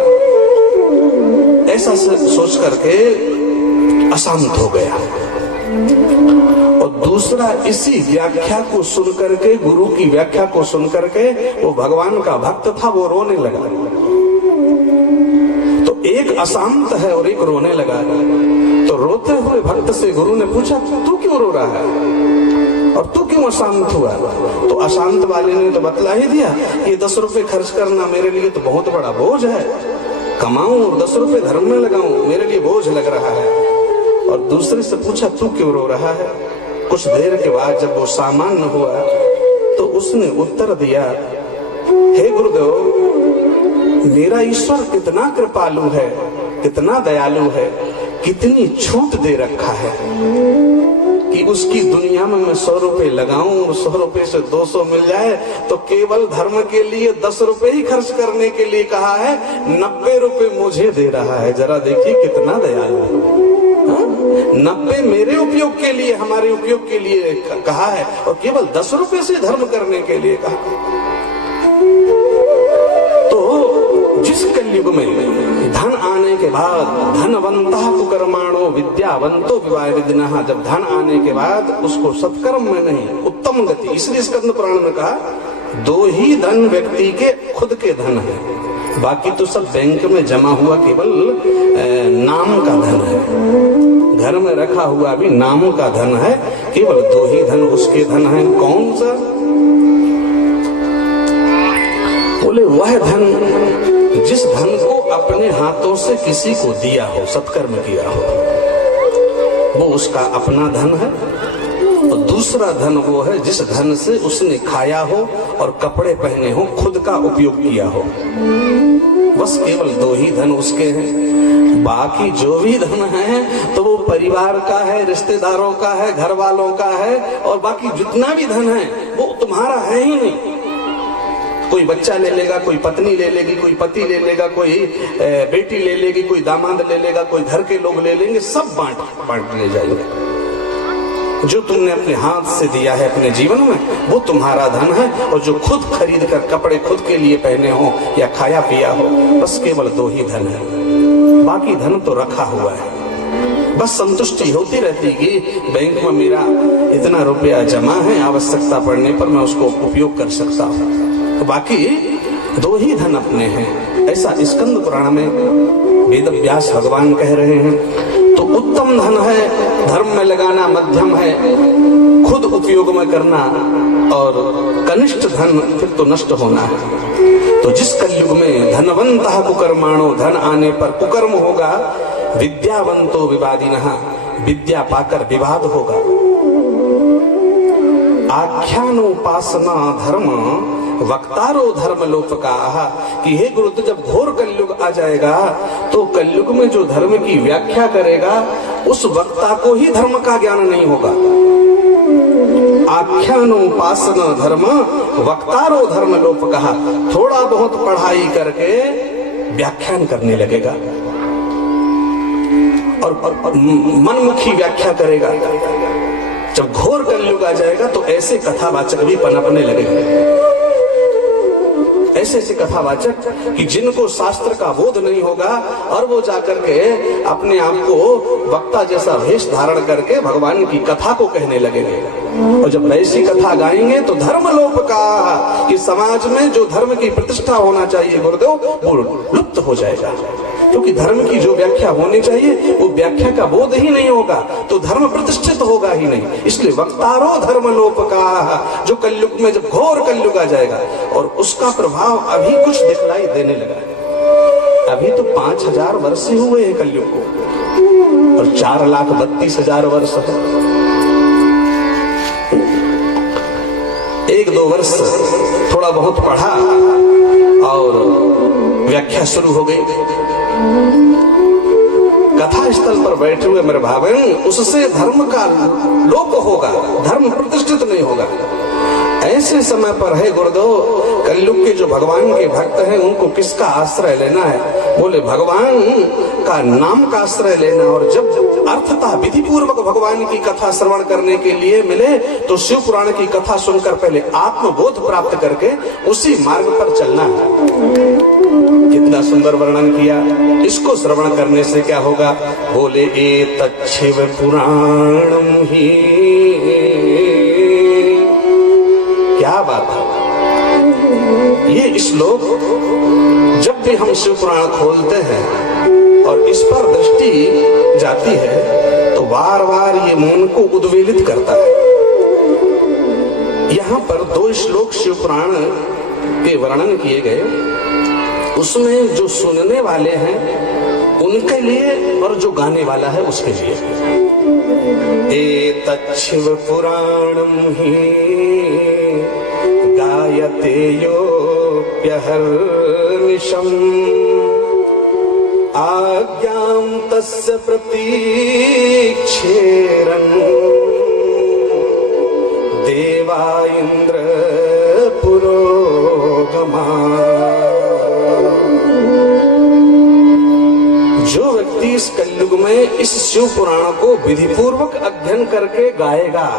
ऐसा सोच करके अशांत हो गया। और दूसरा, इसी व्याख्या को सुन करके, गुरु की व्याख्या को सुन करके, वो भगवान का भक्त था, वो रोने लगा। तो एक अशांत है और एक रोने लगा। तो रोते हुए भक्त से गुरु ने पूछा, तू क्यों रो रहा है और तू क्यों अशांत हुआ? तो अशांत वाले ने तो बतला ही दिया, ये 10 रुपए खर्च करना मेरे लिए तो बहुत बड़ा बोझ है, कमाऊं और 10 रुपए धर्म में लगाऊं, मेरे लिए बोझ लग रहा है। और दूसरे से पूछा, तू क्यों रो रहा है? कुछ देर के बाद जब वो सामान्य हुआ तो उसने उत्तर दिया, हे गुरुदेव, मेरा ईश्वर कितना कृपालु है, कितना दयालु है, कितनी छूट दे रखा है कि उसकी दुनिया में मैं 100 रुपए लगाऊं और 100 रुपए से 200 मिल जाए तो केवल धर्म के लिए 10 रुपए ही खर्च करने के लिए कहा है, 90 रुपए मुझे दे रहा है। जरा देखिए कितना दयालु है। 90 मेरे उपयोग के लिए, हमारे उपयोग के लिए कहा है और केवल 10 रुपए से धर्म करने के लिए कहा। तो जिस कलयुग में धन आने के बाद धनवंता कुकर्माणो विद्यावंतो विवादिनः, जब धन आने के बाद उसको सत्कर्म में नहीं उत्तम गति, इसलिए स्कंद पुराण में कहा 2 ही धन व्यक्ति के खुद के धन है, बाकी तो सब बैंक में जमा हुआ केवल नाम का धन है, घर में रखा हुआ भी नाम का धन है, केवल 2 ही धन उसके धन है। कौन सा? बोले वह धन जिस धन को अपने हाथों से किसी को दिया हो, सत्कर्म किया हो, वो उसका अपना धन है। और दूसरा धन वो है जिस धन से उसने खाया हो और कपड़े पहने हो, खुद का उपयोग किया हो। बस केवल 2 ही धन उसके हैं। बाकी जो भी धन है तो वो परिवार का है, रिश्तेदारों का है, घर वालों का है, और बाकी जितना भी धन है वो तुम्हारा है ही नहीं। कोई बच्चा ले लेगा, कोई पत्नी ले लेगी, कोई पति ले लेगा, कोई बेटी ले लेगी, कोई दामाद ले लेगा, कोई घर के लोग ले लेंगे, सब बांट ले जाएंगे। जो तुमने अपने हाथ से दिया है अपने जीवन में वो तुम्हारा धन है, और जो खुद खरीद कर कपड़े खुद के लिए पहने हो या खाया पिया हो, बस केवल 2 ही धन है। बाकी धन तो रखा हुआ है, बस संतुष्टि होती रहती कि बैंक में मेरा इतना रुपया जमा है, आवश्यकता पड़ने पर मैं उसको उपयोग कर सकता हूँ। तो बाकी 2 ही धन अपने हैं, ऐसा स्कंद पुराण में वेद व्यास भगवान कह रहे हैं। तो उत्तम धन है धर्म में लगाना, मध्यम है खुद उपयोग में करना, और कनिष्ठ धन फिर तो नष्ट होना है। तो जिस कलयुग में धनवंतः कुकर्माणो, धन आने पर कुकर्म होगा, विद्यावंतो विवादिनः, विद्या पाकर विवाद होगा, आख्यानोपासना धर्म वक्तारो धर्म लोपकाः, कि हे गुरु, तो जब घोर कलयुग आ जाएगा तो कलयुग में जो धर्म की व्याख्या करेगा उस वक्ता को ही धर्म का ज्ञान नहीं होगा। आख्यानोपासना धर्म वक्तारो धर्म लोपकाः, थोड़ा बहुत पढ़ाई करके व्याख्यान करने लगेगा और मनमुखी व्याख्या करेगा। जब घोर कलयुग आ जाएगा तो ऐसे कथावाचक भी पनपने लगेंगे, ऐसे कथावाचक कि जिनको शास्त्र का बोध नहीं होगा और वो जाकर के अपने आप को वक्ता जैसा वेश धारण करके भगवान की कथा को कहने लगेंगे। और जब ऐसी कथा गाएंगे तो धर्म लोप का, कि समाज में जो धर्म की प्रतिष्ठा होना चाहिए गुरुदेव, वो लुप्त हो जाएगा, क्योंकि धर्म की जो व्याख्या होनी चाहिए वो व्याख्या का बोध ही नहीं होगा तो धर्म प्रतिष्ठित होगा ही नहीं। इसलिए वक्तारो धर्म लोप का, जो कलयुग में जब घोर कलयुग आ जाएगा, और उसका प्रभाव अभी कुछ दिखलाई देने लगा। अभी तो 5000 वर्ष ही हुए हैं कलयुग को, और 4,32,000 वर्ष है। 1-2 वर्ष थोड़ा बहुत पढ़ा और व्याख्या शुरू हो गई। कथा स्थल पर बैठे हुए मेरे भावन, उससे धर्म का लोप होगा, धर्म प्रतिष्ठित नहीं होगा। ऐसे समय पर है गुरुदेव, कलयुग के जो भगवान के भक्त हैं उनको किसका आश्रय लेना है? बोले भगवान का नाम का आश्रय लेना। और जब अर्थतः विधि पूर्वक भगवान की कथा श्रवण करने के लिए मिले तो शिव पुराण की कथा सुनकर पहले आत्मबोध प्राप्त करके उसी मार्ग पर चलना है। कितना सुंदर वर्णन किया। इसको श्रवण करने से क्या होगा? बोले एतत् शिव पुराणम ही। क्या बात है! ये श्लोक जब भी हम शिव पुराण खोलते हैं और इस पर दृष्टि जाती है बार बार ये मन को उद्वेलित करता है। यहाँ पर 2 श्लोक शिव पुराण के वर्णन किए गए, उसमें जो सुनने वाले हैं उनके लिए और जो गाने वाला है उसके लिए। एतत् शिव पुराणं हि गायते योऽप्यहर्निशम् आज्ञां तस्य प्रतीक्षेरन् देवा इंद्र पुरोगमा। जो व्यक्ति इस कलयुग में इस शिव पुराण को विधि पूर्वक अध्ययन करके गाएगा,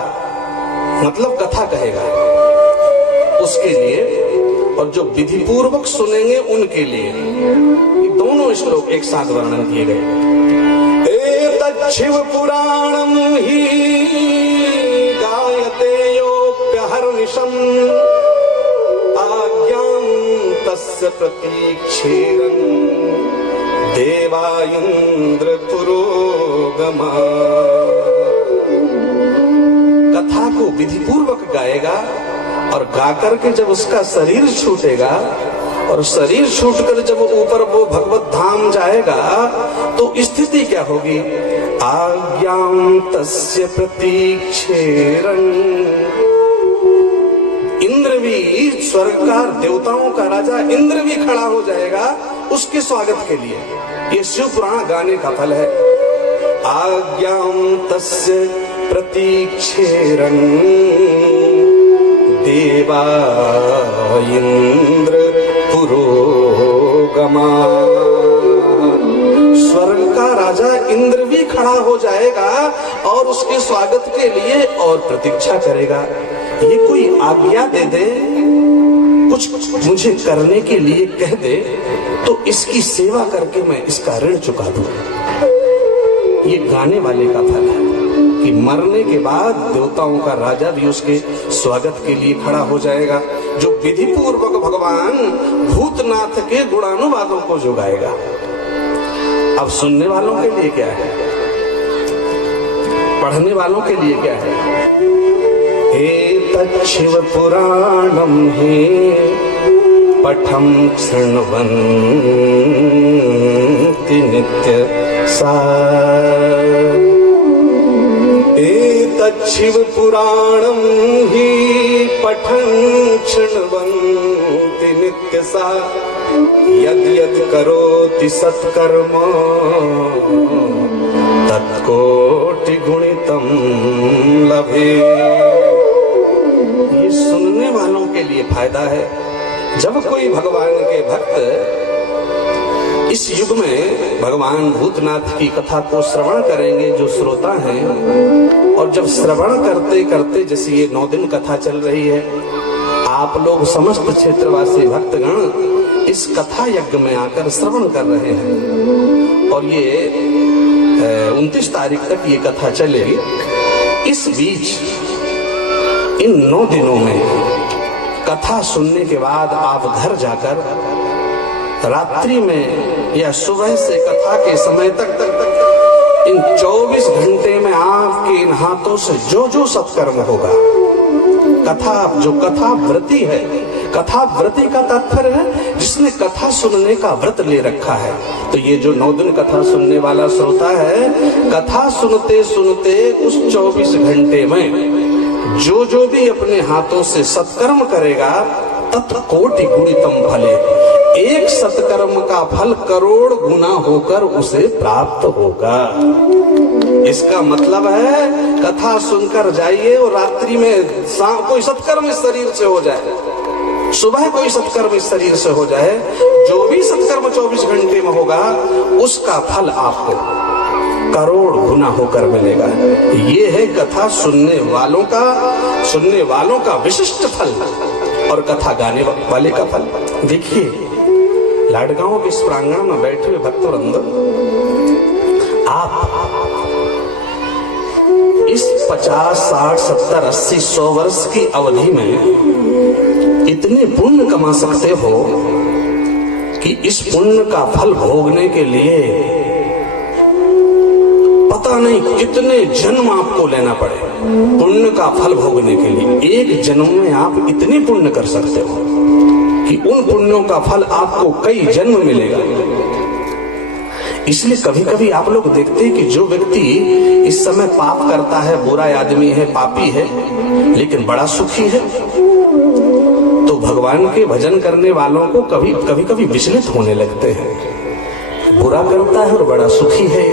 मतलब कथा कहेगा, उसके लिए, और जो विधि पूर्वक सुनेंगे उनके लिए। ये दोनों श्लोक एक साथ वर्णन किए गए। एतत् शिव पुराणं हि गायते योऽप्यहर्निशम् आज्ञां तस्य प्रतीक्षेरन् देवा इंद्र पुरोगमा। कथा को विधि पूर्वक गाएगा और गाकर के जब उसका शरीर छूटेगा और शरीर छूटकर जब ऊपर वो भगवत धाम जाएगा तो स्थिति क्या होगी? आज्ञां तस्य प्रतीक्षेरन्। इंद्र भी, स्वर्ग का देवताओं का राजा इंद्र भी खड़ा हो जाएगा उसके स्वागत के लिए। ये शिव पुराण गाने का फल है। आज्ञां तस्य प्रतीक्षेरन् देवा इंद्र पुरोगमा। स्वर्ग का राजा इंद्र भी खड़ा हो जाएगा और उसके स्वागत के लिए और प्रतीक्षा करेगा। ये कोई आज्ञा दे दे, कुछ मुझे करने के लिए कह दे, तो इसकी सेवा करके मैं इसका ऋण चुका दूं। ये गाने वाले का फल है कि मरने के बाद देवताओं का राजा भी उसके स्वागत के लिए खड़ा हो जाएगा। जो विधि पूर्वक भगवान भूतनाथ के गुणानुवादों को जो गाएगा। अब सुनने वालों के लिए क्या है, पढ़ने वालों के लिए क्या है? एतत् शिव पुराणं हि पठं शृण्वन्ति नित्यसा। एतत् शिव पुराणं हि पठं शृण्वन्ति नित्यसा यद् यद् करोति सत्कर्म तत्कोटि गुणितं लभे। ये सुनने वालों के लिए फायदा है। जब कोई भगवान के भक्त इस युग में भगवान भूतनाथ की कथा को श्रवण करेंगे, जो श्रोता हैं, और जब श्रवण करते करते, जैसे ये 9 दिन कथा चल रही है, आप लोग समस्त क्षेत्रवासी भक्तगण इस कथा यज्ञ में आकर श्रवण कर रहे हैं और ये 29 तारीख तक ये कथा चलेगी। इस बीच इन 9 दिनों में कथा सुनने के बाद आप घर जाकर रात्रि में या सुबह से कथा के समय तक इन 24 घंटे में आपके इन हाथों से जो जो सत्कर्म होगा, कथा, जो कथा व्रती है, कथा व्रती का तात्पर्य है जिसने कथा सुनने का व्रत ले रखा है। तो ये जो 9 दिन कथा सुनने वाला श्रोता है, कथा सुनते सुनते उस 24 घंटे में जो भी अपने हाथों से सत्कर्म करेगा तत्कोटि गुणितम फले। एक सत्कर्म का फल करोड़ गुना होकर उसे प्राप्त होगा। इसका मतलब है कथा सुनकर जाइए और रात्रि में कोई सत्कर्म इस शरीर से हो जाए, सुबह कोई सत्कर्म इस शरीर से हो जाए, जो भी सत्कर्म 24 घंटे में होगा उसका फल आपको करोड़ गुना होकर मिलेगा। ये है कथा सुनने वालों का विशिष्ट फल और कथा गाने वाले का फल। देखिए, लाडगांव के इस प्रांगण में बैठे हुए भक्तवृंद, आप इस 50, 60, 70, 80, 100 वर्ष की अवधि में इतने पुण्य कमा सकते हो कि इस पुण्य का फल भोगने के लिए पता नहीं कितने जन्म आपको लेना पड़े पुण्य का फल भोगने के लिए। एक जन्म में आप इतने पुण्य कर सकते हो कि उन पुण्यों का फल आपको कई जन्म मिलेगा। इसलिए कभी कभी आप लोग देखते हैं कि जो व्यक्ति इस समय पाप करता है, बुरा आदमी है, पापी है, लेकिन बड़ा सुखी है, तो भगवान के भजन करने वालों को कभी कभी विचलित होने लगते हैं। बुरा करता है और बड़ा सुखी है,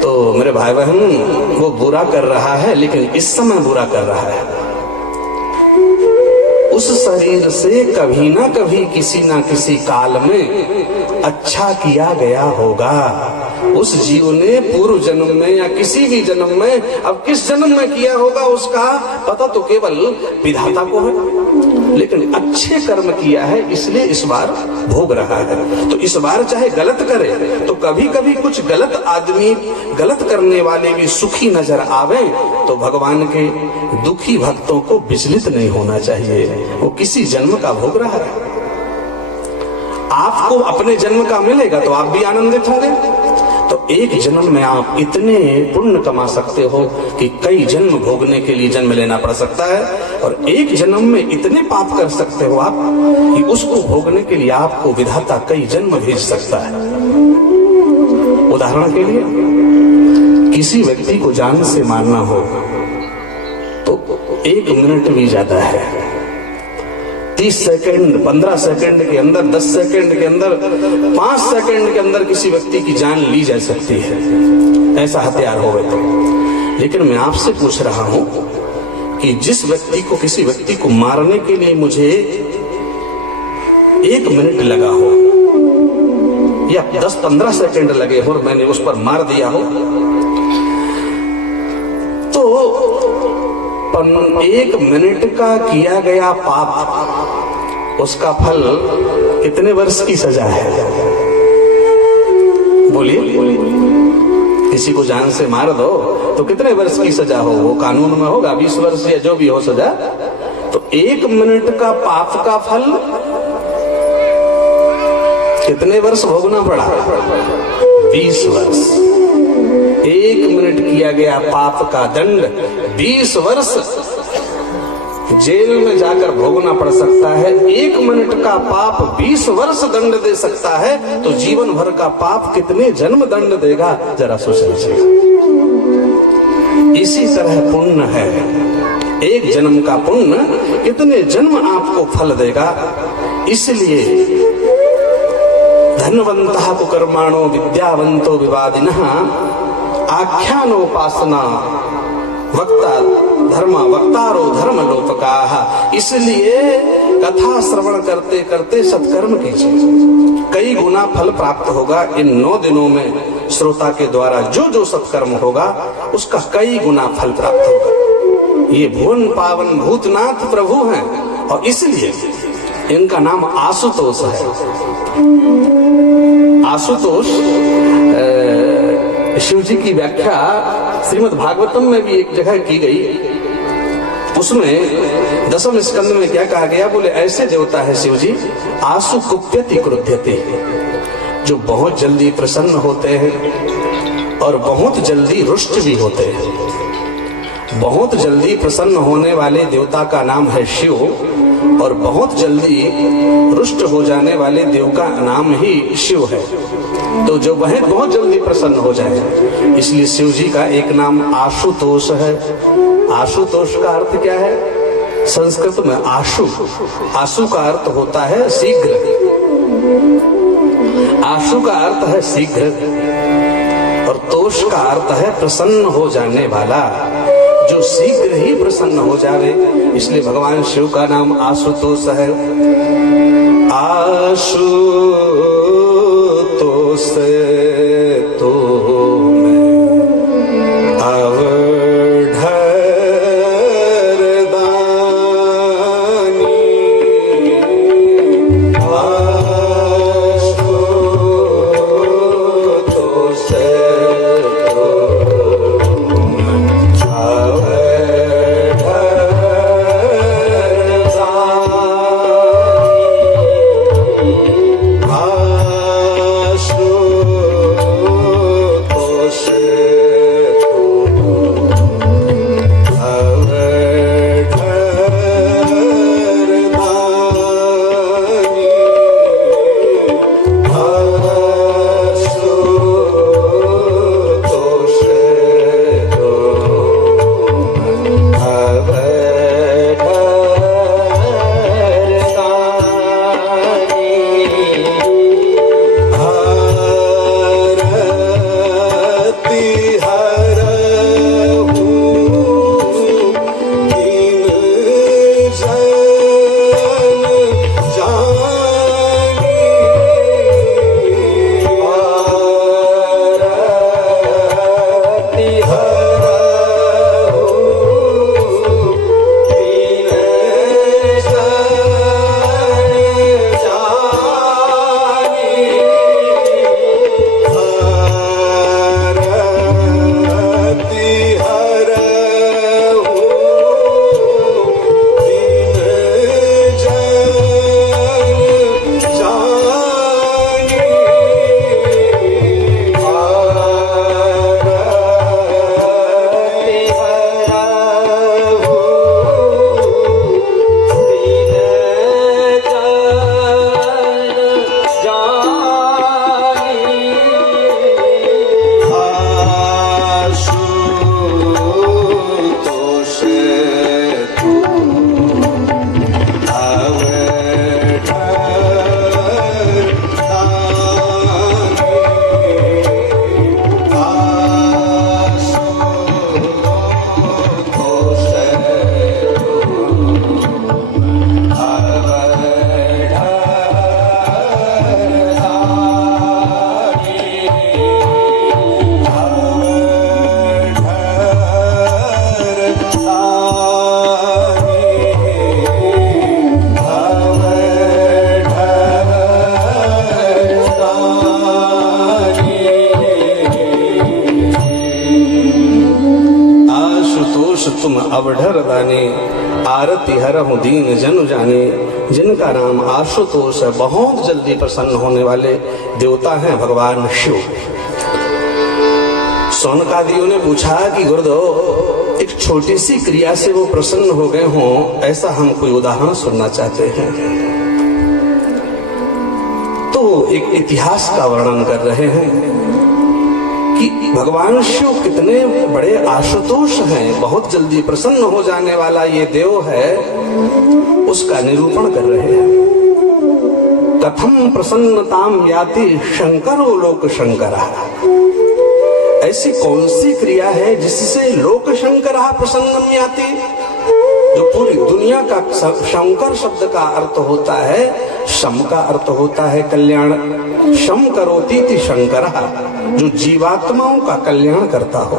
तो मेरे भाई बहन वो बुरा कर रहा है, लेकिन इस समय बुरा कर रहा है। उस शरीर से कभी ना कभी किसी ना किसी काल में अच्छा किया गया होगा। उस जीव ने पूर्व जन्म में या किसी भी जन्म में, अब किस जन्म में किया होगा उसका पता तो केवल विधाता को है, लेकिन अच्छे कर्म किया है इसलिए इस बार भोग रहा है। तो इस बार चाहे गलत करे तो कभी कभी कुछ गलत आदमी, गलत करने वाले भी सुखी नजर आवे, तो भगवान के दुखी भक्तों को विचलित नहीं होना चाहिए। वो किसी जन्म का भोग रहा है। आपको अपने जन्म का मिलेगा तो आप भी आनंदित होंगे। तो एक जन्म में आप इतने पुण्य कमा सकते हो कि कई जन्म भोगने के लिए जन्म लेना पड़ सकता है, और एक जन्म में इतने पाप कर सकते हो आप कि उसको भोगने के लिए आपको विधाता कई जन्म भेज सकता है। उदाहरण के लिए किसी व्यक्ति को जान से मारना हो तो 1 मिनट भी ज्यादा है। 30 सेकंड, 15 सेकंड के अंदर, 10 सेकंड के अंदर, 5 सेकंड के अंदर किसी व्यक्ति की जान ली जा सकती है, ऐसा हथियार हो गए तो। लेकिन मैं आपसे पूछ रहा हूं कि जिस व्यक्ति को, किसी व्यक्ति को मारने के लिए मुझे 1 मिनट लगा हो या 10-15 सेकंड लगे हो और मैंने उस पर मार दिया हो, तो 1 मिनट का किया गया पाप, उसका फल कितने वर्ष की सजा है? बोलिए। किसी को जान से मार दो तो कितने वर्ष की सजा हो? वो कानून में होगा 20 वर्ष या जो भी हो सजा। तो 1 मिनट का पाप का फल कितने वर्ष भोगना पड़ा? 20 वर्ष। 1 मिनट किया गया पाप का दंड 20 वर्ष जेल में जाकर भोगना पड़ सकता है। 1 मिनट का पाप 20 वर्ष दंड दे सकता है, तो जीवन भर का पाप कितने जन्म दंड देगा, जरा सोच लीजिएगा। इसी तरह पुण्य है, एक जन्म का पुण्य कितने जन्म आपको फल देगा। इसलिए धनवंतः कुकर्माणो विद्यावंतो विवादिनः आख्यानोपासना वक्ता धर्म वक्तारो धर्म लोपकाः। इसलिए कथा श्रवण करते करते सत्कर्म कीजिए, कई गुना फल प्राप्त होगा। इन 9 दिनों में श्रोता के द्वारा जो जो सत्कर्म होगा उसका कई गुना फल प्राप्त होगा। ये भुवन पावन भूतनाथ प्रभु हैं और इसलिए इनका नाम आशुतोष है। आशुतोष शिव जी की व्याख्या श्रीमद् भागवतम में भी एक जगह की गई। उसमें 10वें स्कंद में क्या कहा गया? बोले ऐसे देवता है शिव जी, आशु कुप्यति क्रुध्यति, जो बहुत जल्दी प्रसन्न होते हैं और बहुत जल्दी रुष्ट भी होते हैं। बहुत जल्दी प्रसन्न होने वाले देवता का नाम है शिव, और बहुत जल्दी रुष्ट हो जाने वाले देव का नाम ही शिव है। तो जो वह बहुत जल्दी प्रसन्न हो जाए, इसलिए शिव जी का एक नाम आशुतोष है। आशुतोष का अर्थ क्या है? संस्कृत में आशु, आशु का अर्थ होता है शीघ्र। आशु का अर्थ है शीघ्र और तोष का अर्थ है प्रसन्न हो जाने वाला, जो शीघ्र ही प्रसन्न हो जावे। इसलिए भगवान शिव का नाम आशुतोष है। आशुतोष तो अवढर दाने, आरती हरहु दीन जन जाने। जिनका नाम आशुतोष है, बहुत जल्दी प्रसन्न होने वाले देवता हैं भगवान शिव। सौनकादियों ने पूछा कि गुरुदेव, एक छोटी सी क्रिया से वो प्रसन्न हो गए हों, ऐसा हम कोई उदाहरण सुनना चाहते हैं। तो एक इतिहास का वर्णन कर रहे हैं कि भगवान शिव कितने बड़े आशुतोष हैं, बहुत जल्दी प्रसन्न हो जाने वाला ये देव है, उसका निरूपण कर रहे हैं। कथम प्रसन्नताम याति शंकरो लोक शंकरा। ऐसी कौन सी क्रिया है जिससे लोक शंकर प्रसन्नम याति। जो पूरी दुनिया का शंकर शब्द का अर्थ होता है, शम का अर्थ होता है कल्याण, शम करोति इति शंकर, जो जीवात्माओं का कल्याण करता हो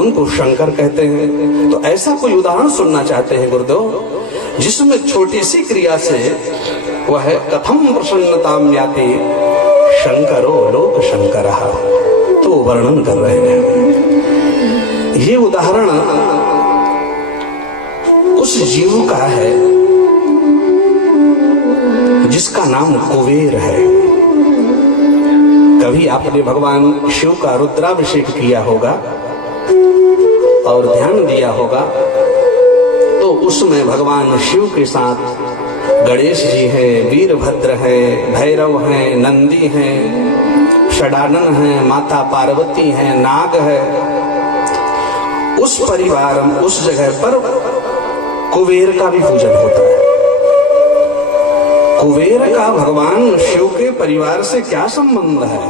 उनको शंकर कहते हैं। तो ऐसा कोई उदाहरण सुनना चाहते हैं गुरुदेव, जिसमें छोटी सी क्रिया से वह है कथम प्रसन्नताम याति शंकरो लोक शंकर, तो वर्णन कर रहे हैं। ये उदाहरण उस जीव का है जिसका नाम कुबेर है। कभी आपने भगवान शिव का रुद्राभिषेक किया होगा और ध्यान दिया होगा, तो उसमें भगवान शिव के साथ गणेश जी हैं, वीरभद्र हैं, भैरव हैं, नंदी हैं, षडानन है, माता पार्वती है, नाग है। उस परिवार में, उस जगह पर कुबेर का भी पूजन होता है। कुबेर का भगवान शिव के परिवार से क्या संबंध है?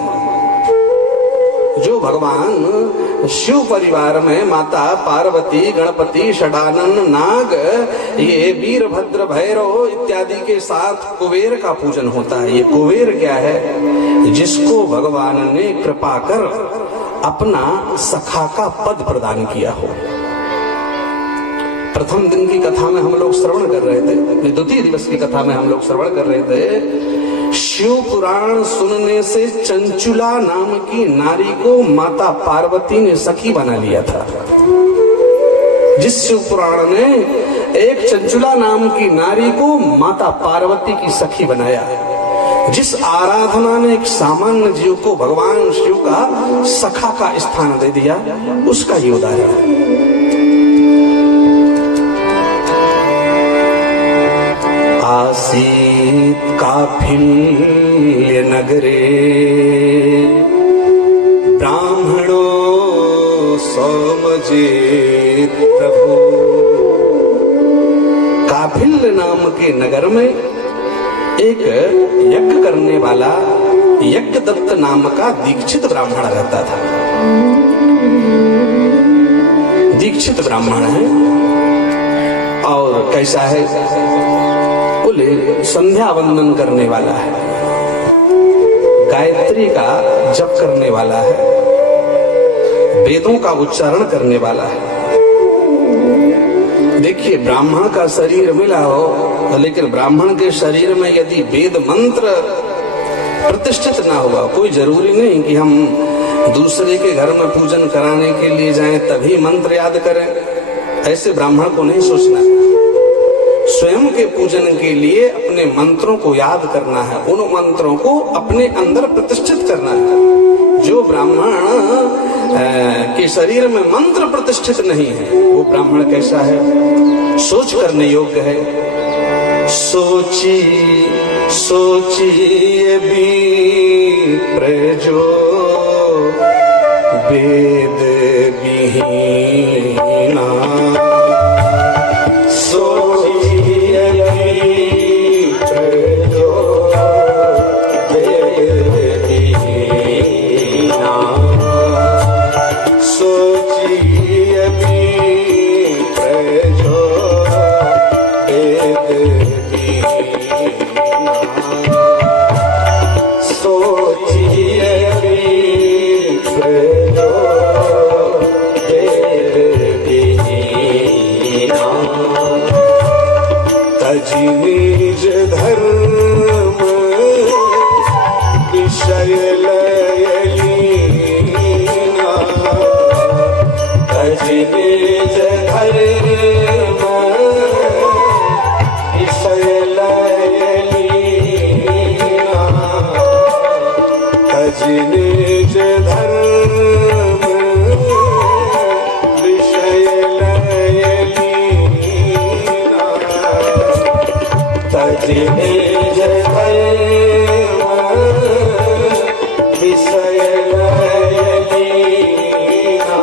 जो भगवान शिव परिवार में माता पार्वती, गणपति, षडानन, नाग, ये वीरभद्र, भैरव इत्यादि के साथ कुबेर का पूजन होता है। ये कुबेर क्या है? जिसको भगवान ने कृपा कर अपना सखा का पद प्रदान किया हो। प्रथम दिन की कथा में हम लोग श्रवण कर रहे थे, द्वितीय दिवस की कथा में हम लोग श्रवण कर रहे थे, शिव पुराण सुनने से चंचुला नाम की नारी को माता पार्वती ने सखी बना लिया था। जिस शिव पुराण ने एक चंचुला नाम की नारी को माता पार्वती की सखी बनाया, जिस आराधना ने एक सामान्य जीव को भगवान शिव का सखा का स्थान दे दिया, उसका ये उदाहरण है। आसीत काफिल्य नगरे ब्राह्मणो समजेत प्रभु। काफिल्य नाम के नगर में एक यज्ञ करने वाला यज्ञदत्त नाम का दीक्षित ब्राह्मण रहता था। दीक्षित ब्राह्मण है और कैसा है? बोले संध्या वंदन करने वाला है, गायत्री का जप करने वाला है, वेदों का उच्चारण करने वाला है। देखिए, ब्राह्मण का शरीर मिला हो, लेकिन ब्राह्मण के शरीर में यदि वेद मंत्र प्रतिष्ठित ना हुआ, कोई जरूरी नहीं कि हम दूसरे के घर में पूजन कराने के लिए जाएं तभी मंत्र याद करें। ऐसे ब्राह्मण को नहीं सोचना। स्वयं के पूजन के लिए अपने मंत्रों को याद करना है, उन मंत्रों को अपने अंदर प्रतिष्ठित करना है। जो ब्राह्मण के शरीर में मंत्र प्रतिष्ठित नहीं है, वो ब्राह्मण कैसा है? सोच करने योग्य है। सोची सोचिए भी प्रजो वेद विहीना। निज धर्म विषय लयली निज धर्म विषय लय लीना तज निज धर्म विषय लय लीना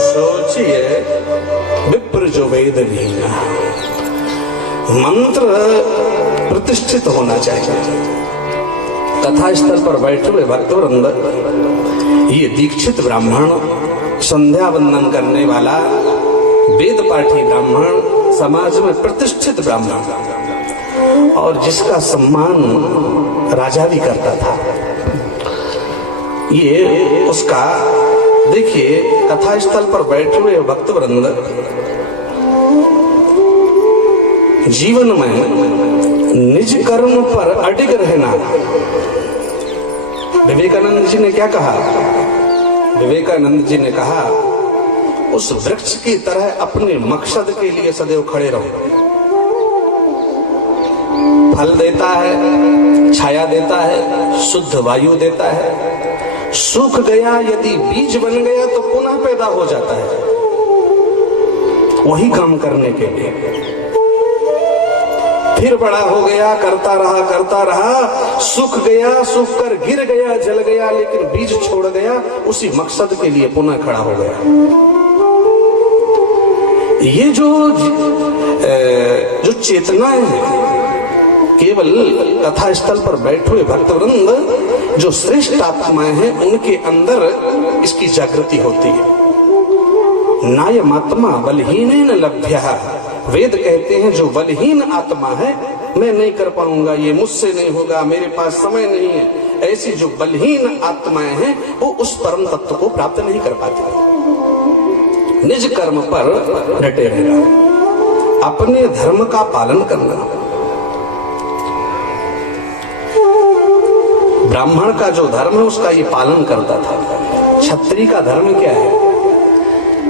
सोचिए जो वेद लीना मंत्र प्रतिष्ठित होना चाहिए। कथा स्थल पर बैठे हुए भक्तवृंद, ये दीक्षित ब्राह्मण, संध्या वंदन करने वाला वेद पाठी ब्राह्मण, समाज में प्रतिष्ठित ब्राह्मण, और जिसका सम्मान राजा भी करता था। ये उसका देखिए, कथा स्थल पर बैठे हुए भक्तवृंद जीवन में निज कर्म पर अडिग रहना। विवेकानंद जी ने क्या कहा? विवेकानंद जी ने कहा, उस वृक्ष की तरह अपने मकसद के लिए सदैव खड़े रहो। फल देता है, छाया देता है, शुद्ध वायु देता है। सूख गया यदि बीज बन गया तो पुनः पैदा हो जाता है। वही काम करने के लिए फिर बड़ा हो गया, करता रहा, सूख गया, सूख कर गिर गया, जल गया, लेकिन बीज छोड़ गया, उसी मकसद के लिए पुनः खड़ा हो गया। ये जो चेतनाएं हैं, केवल कथा स्थल पर बैठे हुए भक्तवृंद जो श्रेष्ठ आत्माएं हैं, उनके अंदर इसकी जागृति होती है। नायमात्मा बलहीनेन लभ्यः, वेद कहते हैं जो बलहीन आत्मा है, मैं नहीं कर पाऊंगा, ये मुझसे नहीं होगा, मेरे पास समय नहीं है, ऐसी जो बलहीन आत्माएं हैं वो उस परम तत्व को प्राप्त नहीं कर पाती। निज कर्म पर डटे रहना, अपने धर्म का पालन करना। ब्राह्मण का जो धर्म है उसका ये पालन करता था। क्षत्रिय का धर्म क्या है?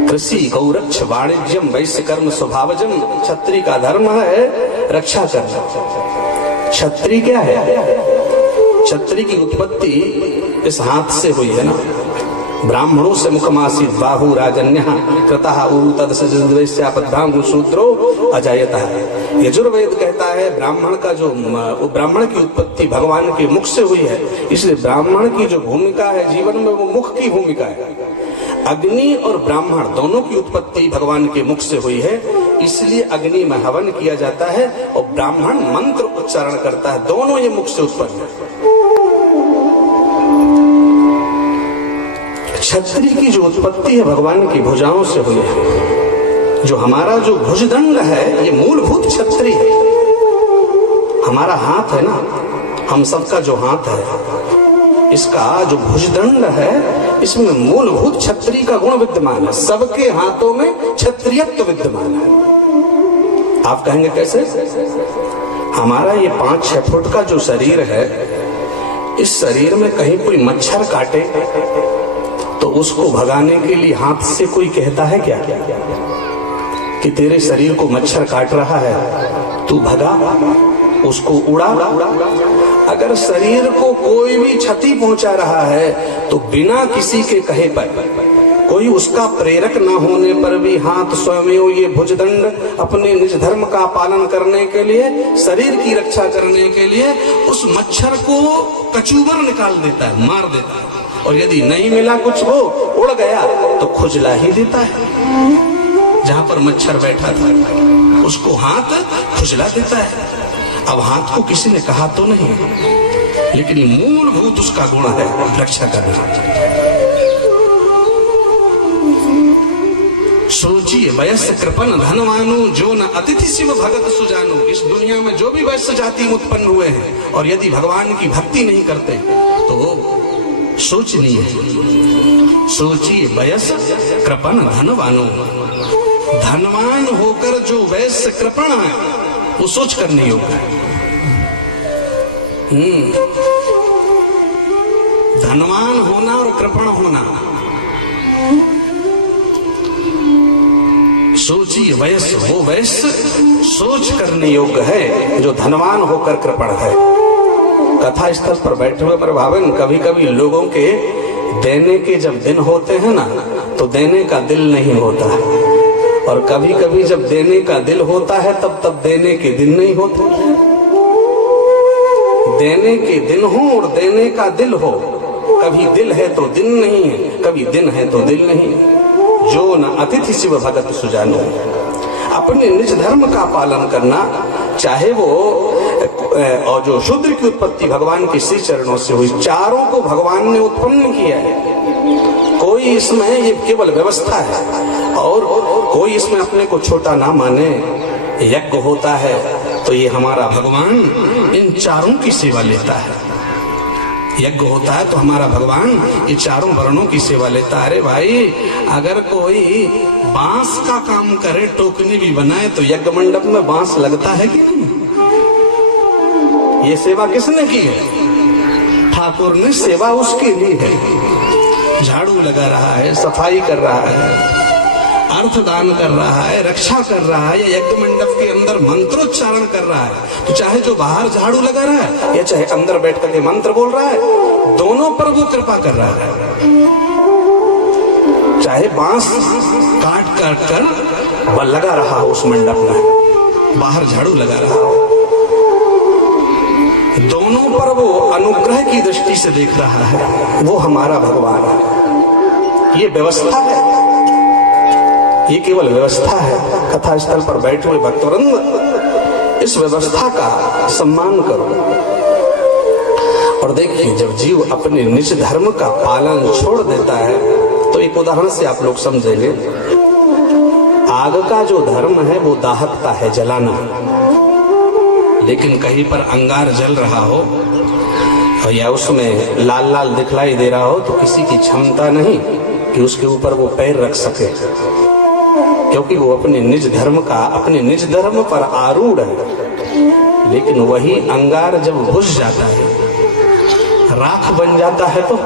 कृषि, गौरक्ष, वाणिज्यम, वैश्य कर्म स्वभावजम। क्षत्रिय का धर्म है रक्षा करना। क्षत्रिय क्या है? क्षत्रिय की उत्पत्ति इस हाथ से हुई है ना। ब्राह्मणों से मुखमासीत बाहु राजन्यः कृतः ऊरु तदसद्वैश्यापद्भ्रामो शूद्रो अजायतः। यजुर्वेद कहता है ब्राह्मण का जो ब्राह्मण की उत्पत्ति भगवान के मुख से हुई है, इसलिए ब्राह्मण की जो भूमिका है जीवन में वो मुख की भूमिका है। अग्नि और ब्राह्मण दोनों की उत्पत्ति भगवान के मुख से हुई है, इसलिए अग्नि में हवन किया जाता है और ब्राह्मण मंत्र उच्चारण करता है। दोनों ये मुख से उत्पन्न है। क्षत्रिय की जो उत्पत्ति है भगवान की भुजाओं से हुई है। जो हमारा जो भुजदंड है ये मूलभूत क्षत्रिय है। हमारा हाथ है ना, हम सबका जो हाथ है, इसका जो भुजदंड है इसमें मूलभूत क्षत्रिय का गुण विद्यमान है। सबके हाथों में क्षत्रियत्व विद्यमान है। आप कहेंगे कैसे? हमारा ये 5-6 फुट का जो शरीर है, इस शरीर में कहीं कोई मच्छर काटे तो उसको भगाने के लिए हाथ से कोई कहता है क्या कि तेरे शरीर को मच्छर काट रहा है, तू भगा, उसको उड़ा। अगर शरीर को कोई भी क्षति पहुंचा रहा है तो बिना किसी के कहे पर, कोई उसका प्रेरक न होने पर भी हाथ स्वयं ये भुजदंड अपने निज धर्म का पालन करने के लिए, शरीर की रक्षा करने के लिए उस मच्छर को कचूबर निकाल देता है, मार देता है। और यदि नहीं मिला कुछ, वो उड़ गया तो खुजला ही देता है। जहां पर मच्छर बैठा था उसको हाथ खुजला देता है। अब हाथ को किसी ने कहा तो नहीं, लेकिन मूलभूत उसका गुण है रक्षा करना। सोचिए, वयस्य कृपन धनवानु जो न अतिथि शिव भगत सुजानु। इस दुनिया में जो भी वैश्य जाति उत्पन्न हुए हैं और यदि भगवान की भक्ति नहीं करते सोचनीय सोचिए वयस कृपण धनवानो। धनवान होकर जो वैश्य कृपण है वो सोच करने योग्य है। धनवान होना और कृपण होना, सोचिए वयस वो वैश्य सोच करने योग्य है जो धनवान होकर कृपण है। कथा स्थल पर बैठे हुए पर भावन कभी कभी लोगों के देने के जब दिन होते हैं ना तो देने का दिल नहीं होता है, और कभी कभी जब देने का दिल होता है तब देने के दिन नहीं होते। देने के दिन हो और देने का दिल हो, कभी दिल है तो दिन नहीं है, कभी दिन है तो दिल नहीं। जो न अतिथि शिव भगत सुजानो। अपने निज धर्म का पालन करना, चाहे वो और जो शूद्र की उत्पत्ति भगवान के श्री चरणों से हुई, चारों को भगवान ने उत्पन्न किया है। कोई इसमें ये केवल व्यवस्था है और कोई इसमें अपने को छोटा ना माने। यज्ञ होता है तो ये हमारा भगवान इन चारों की सेवा लेता है। यज्ञ होता है तो हमारा भगवान ये चारों वर्णों की सेवा लेता है। अरे भाई, अगर कोई बांस का काम करे, टोकनी भी बनाए, तो यज्ञ मंडप में बांस लगता है कि नहीं? ये सेवा किसने की है? ठाकुर ने सेवा उसके लिए है। झाड़ू लगा रहा है, सफाई कर रहा है, अर्थदान कर रहा है, रक्षा कर रहा है, या यज्ञ मंडप के अंदर मंत्रोच्चारण कर रहा है, तो चाहे जो बाहर झाड़ू लगा रहा है या चाहे अंदर बैठ करके मंत्र बोल रहा है, दोनों पर वो कृपा कर रहा है। चाहे बांस काट काट कर लगा रहा हो उस मंडप में, बाहर झाड़ू लगा रहा हो, दोनों पर वो अनुग्रह की दृष्टि से देख रहा है। वो हमारा भगवान है। ये व्यवस्था है, ये केवल व्यवस्था है। कथा स्थल पर बैठे हुए भक्तवृंद, इस व्यवस्था का सम्मान करो। और देखिए, जब जीव अपने निज धर्म का पालन छोड़ देता है तो एक उदाहरण से आप लोग समझेंगे। आग का जो धर्म है वो दाहकता है, जलाना। लेकिन कहीं पर अंगार जल रहा हो या उसमें लाल लाल दिखलाई दे रहा हो तो किसी की क्षमता नहीं कि उसके ऊपर वो पैर रख सके, क्योंकि वो अपने निज धर्म पर आरूढ़ है। लेकिन वही अंगार जब बुझ जाता है, राख बन जाता है, तो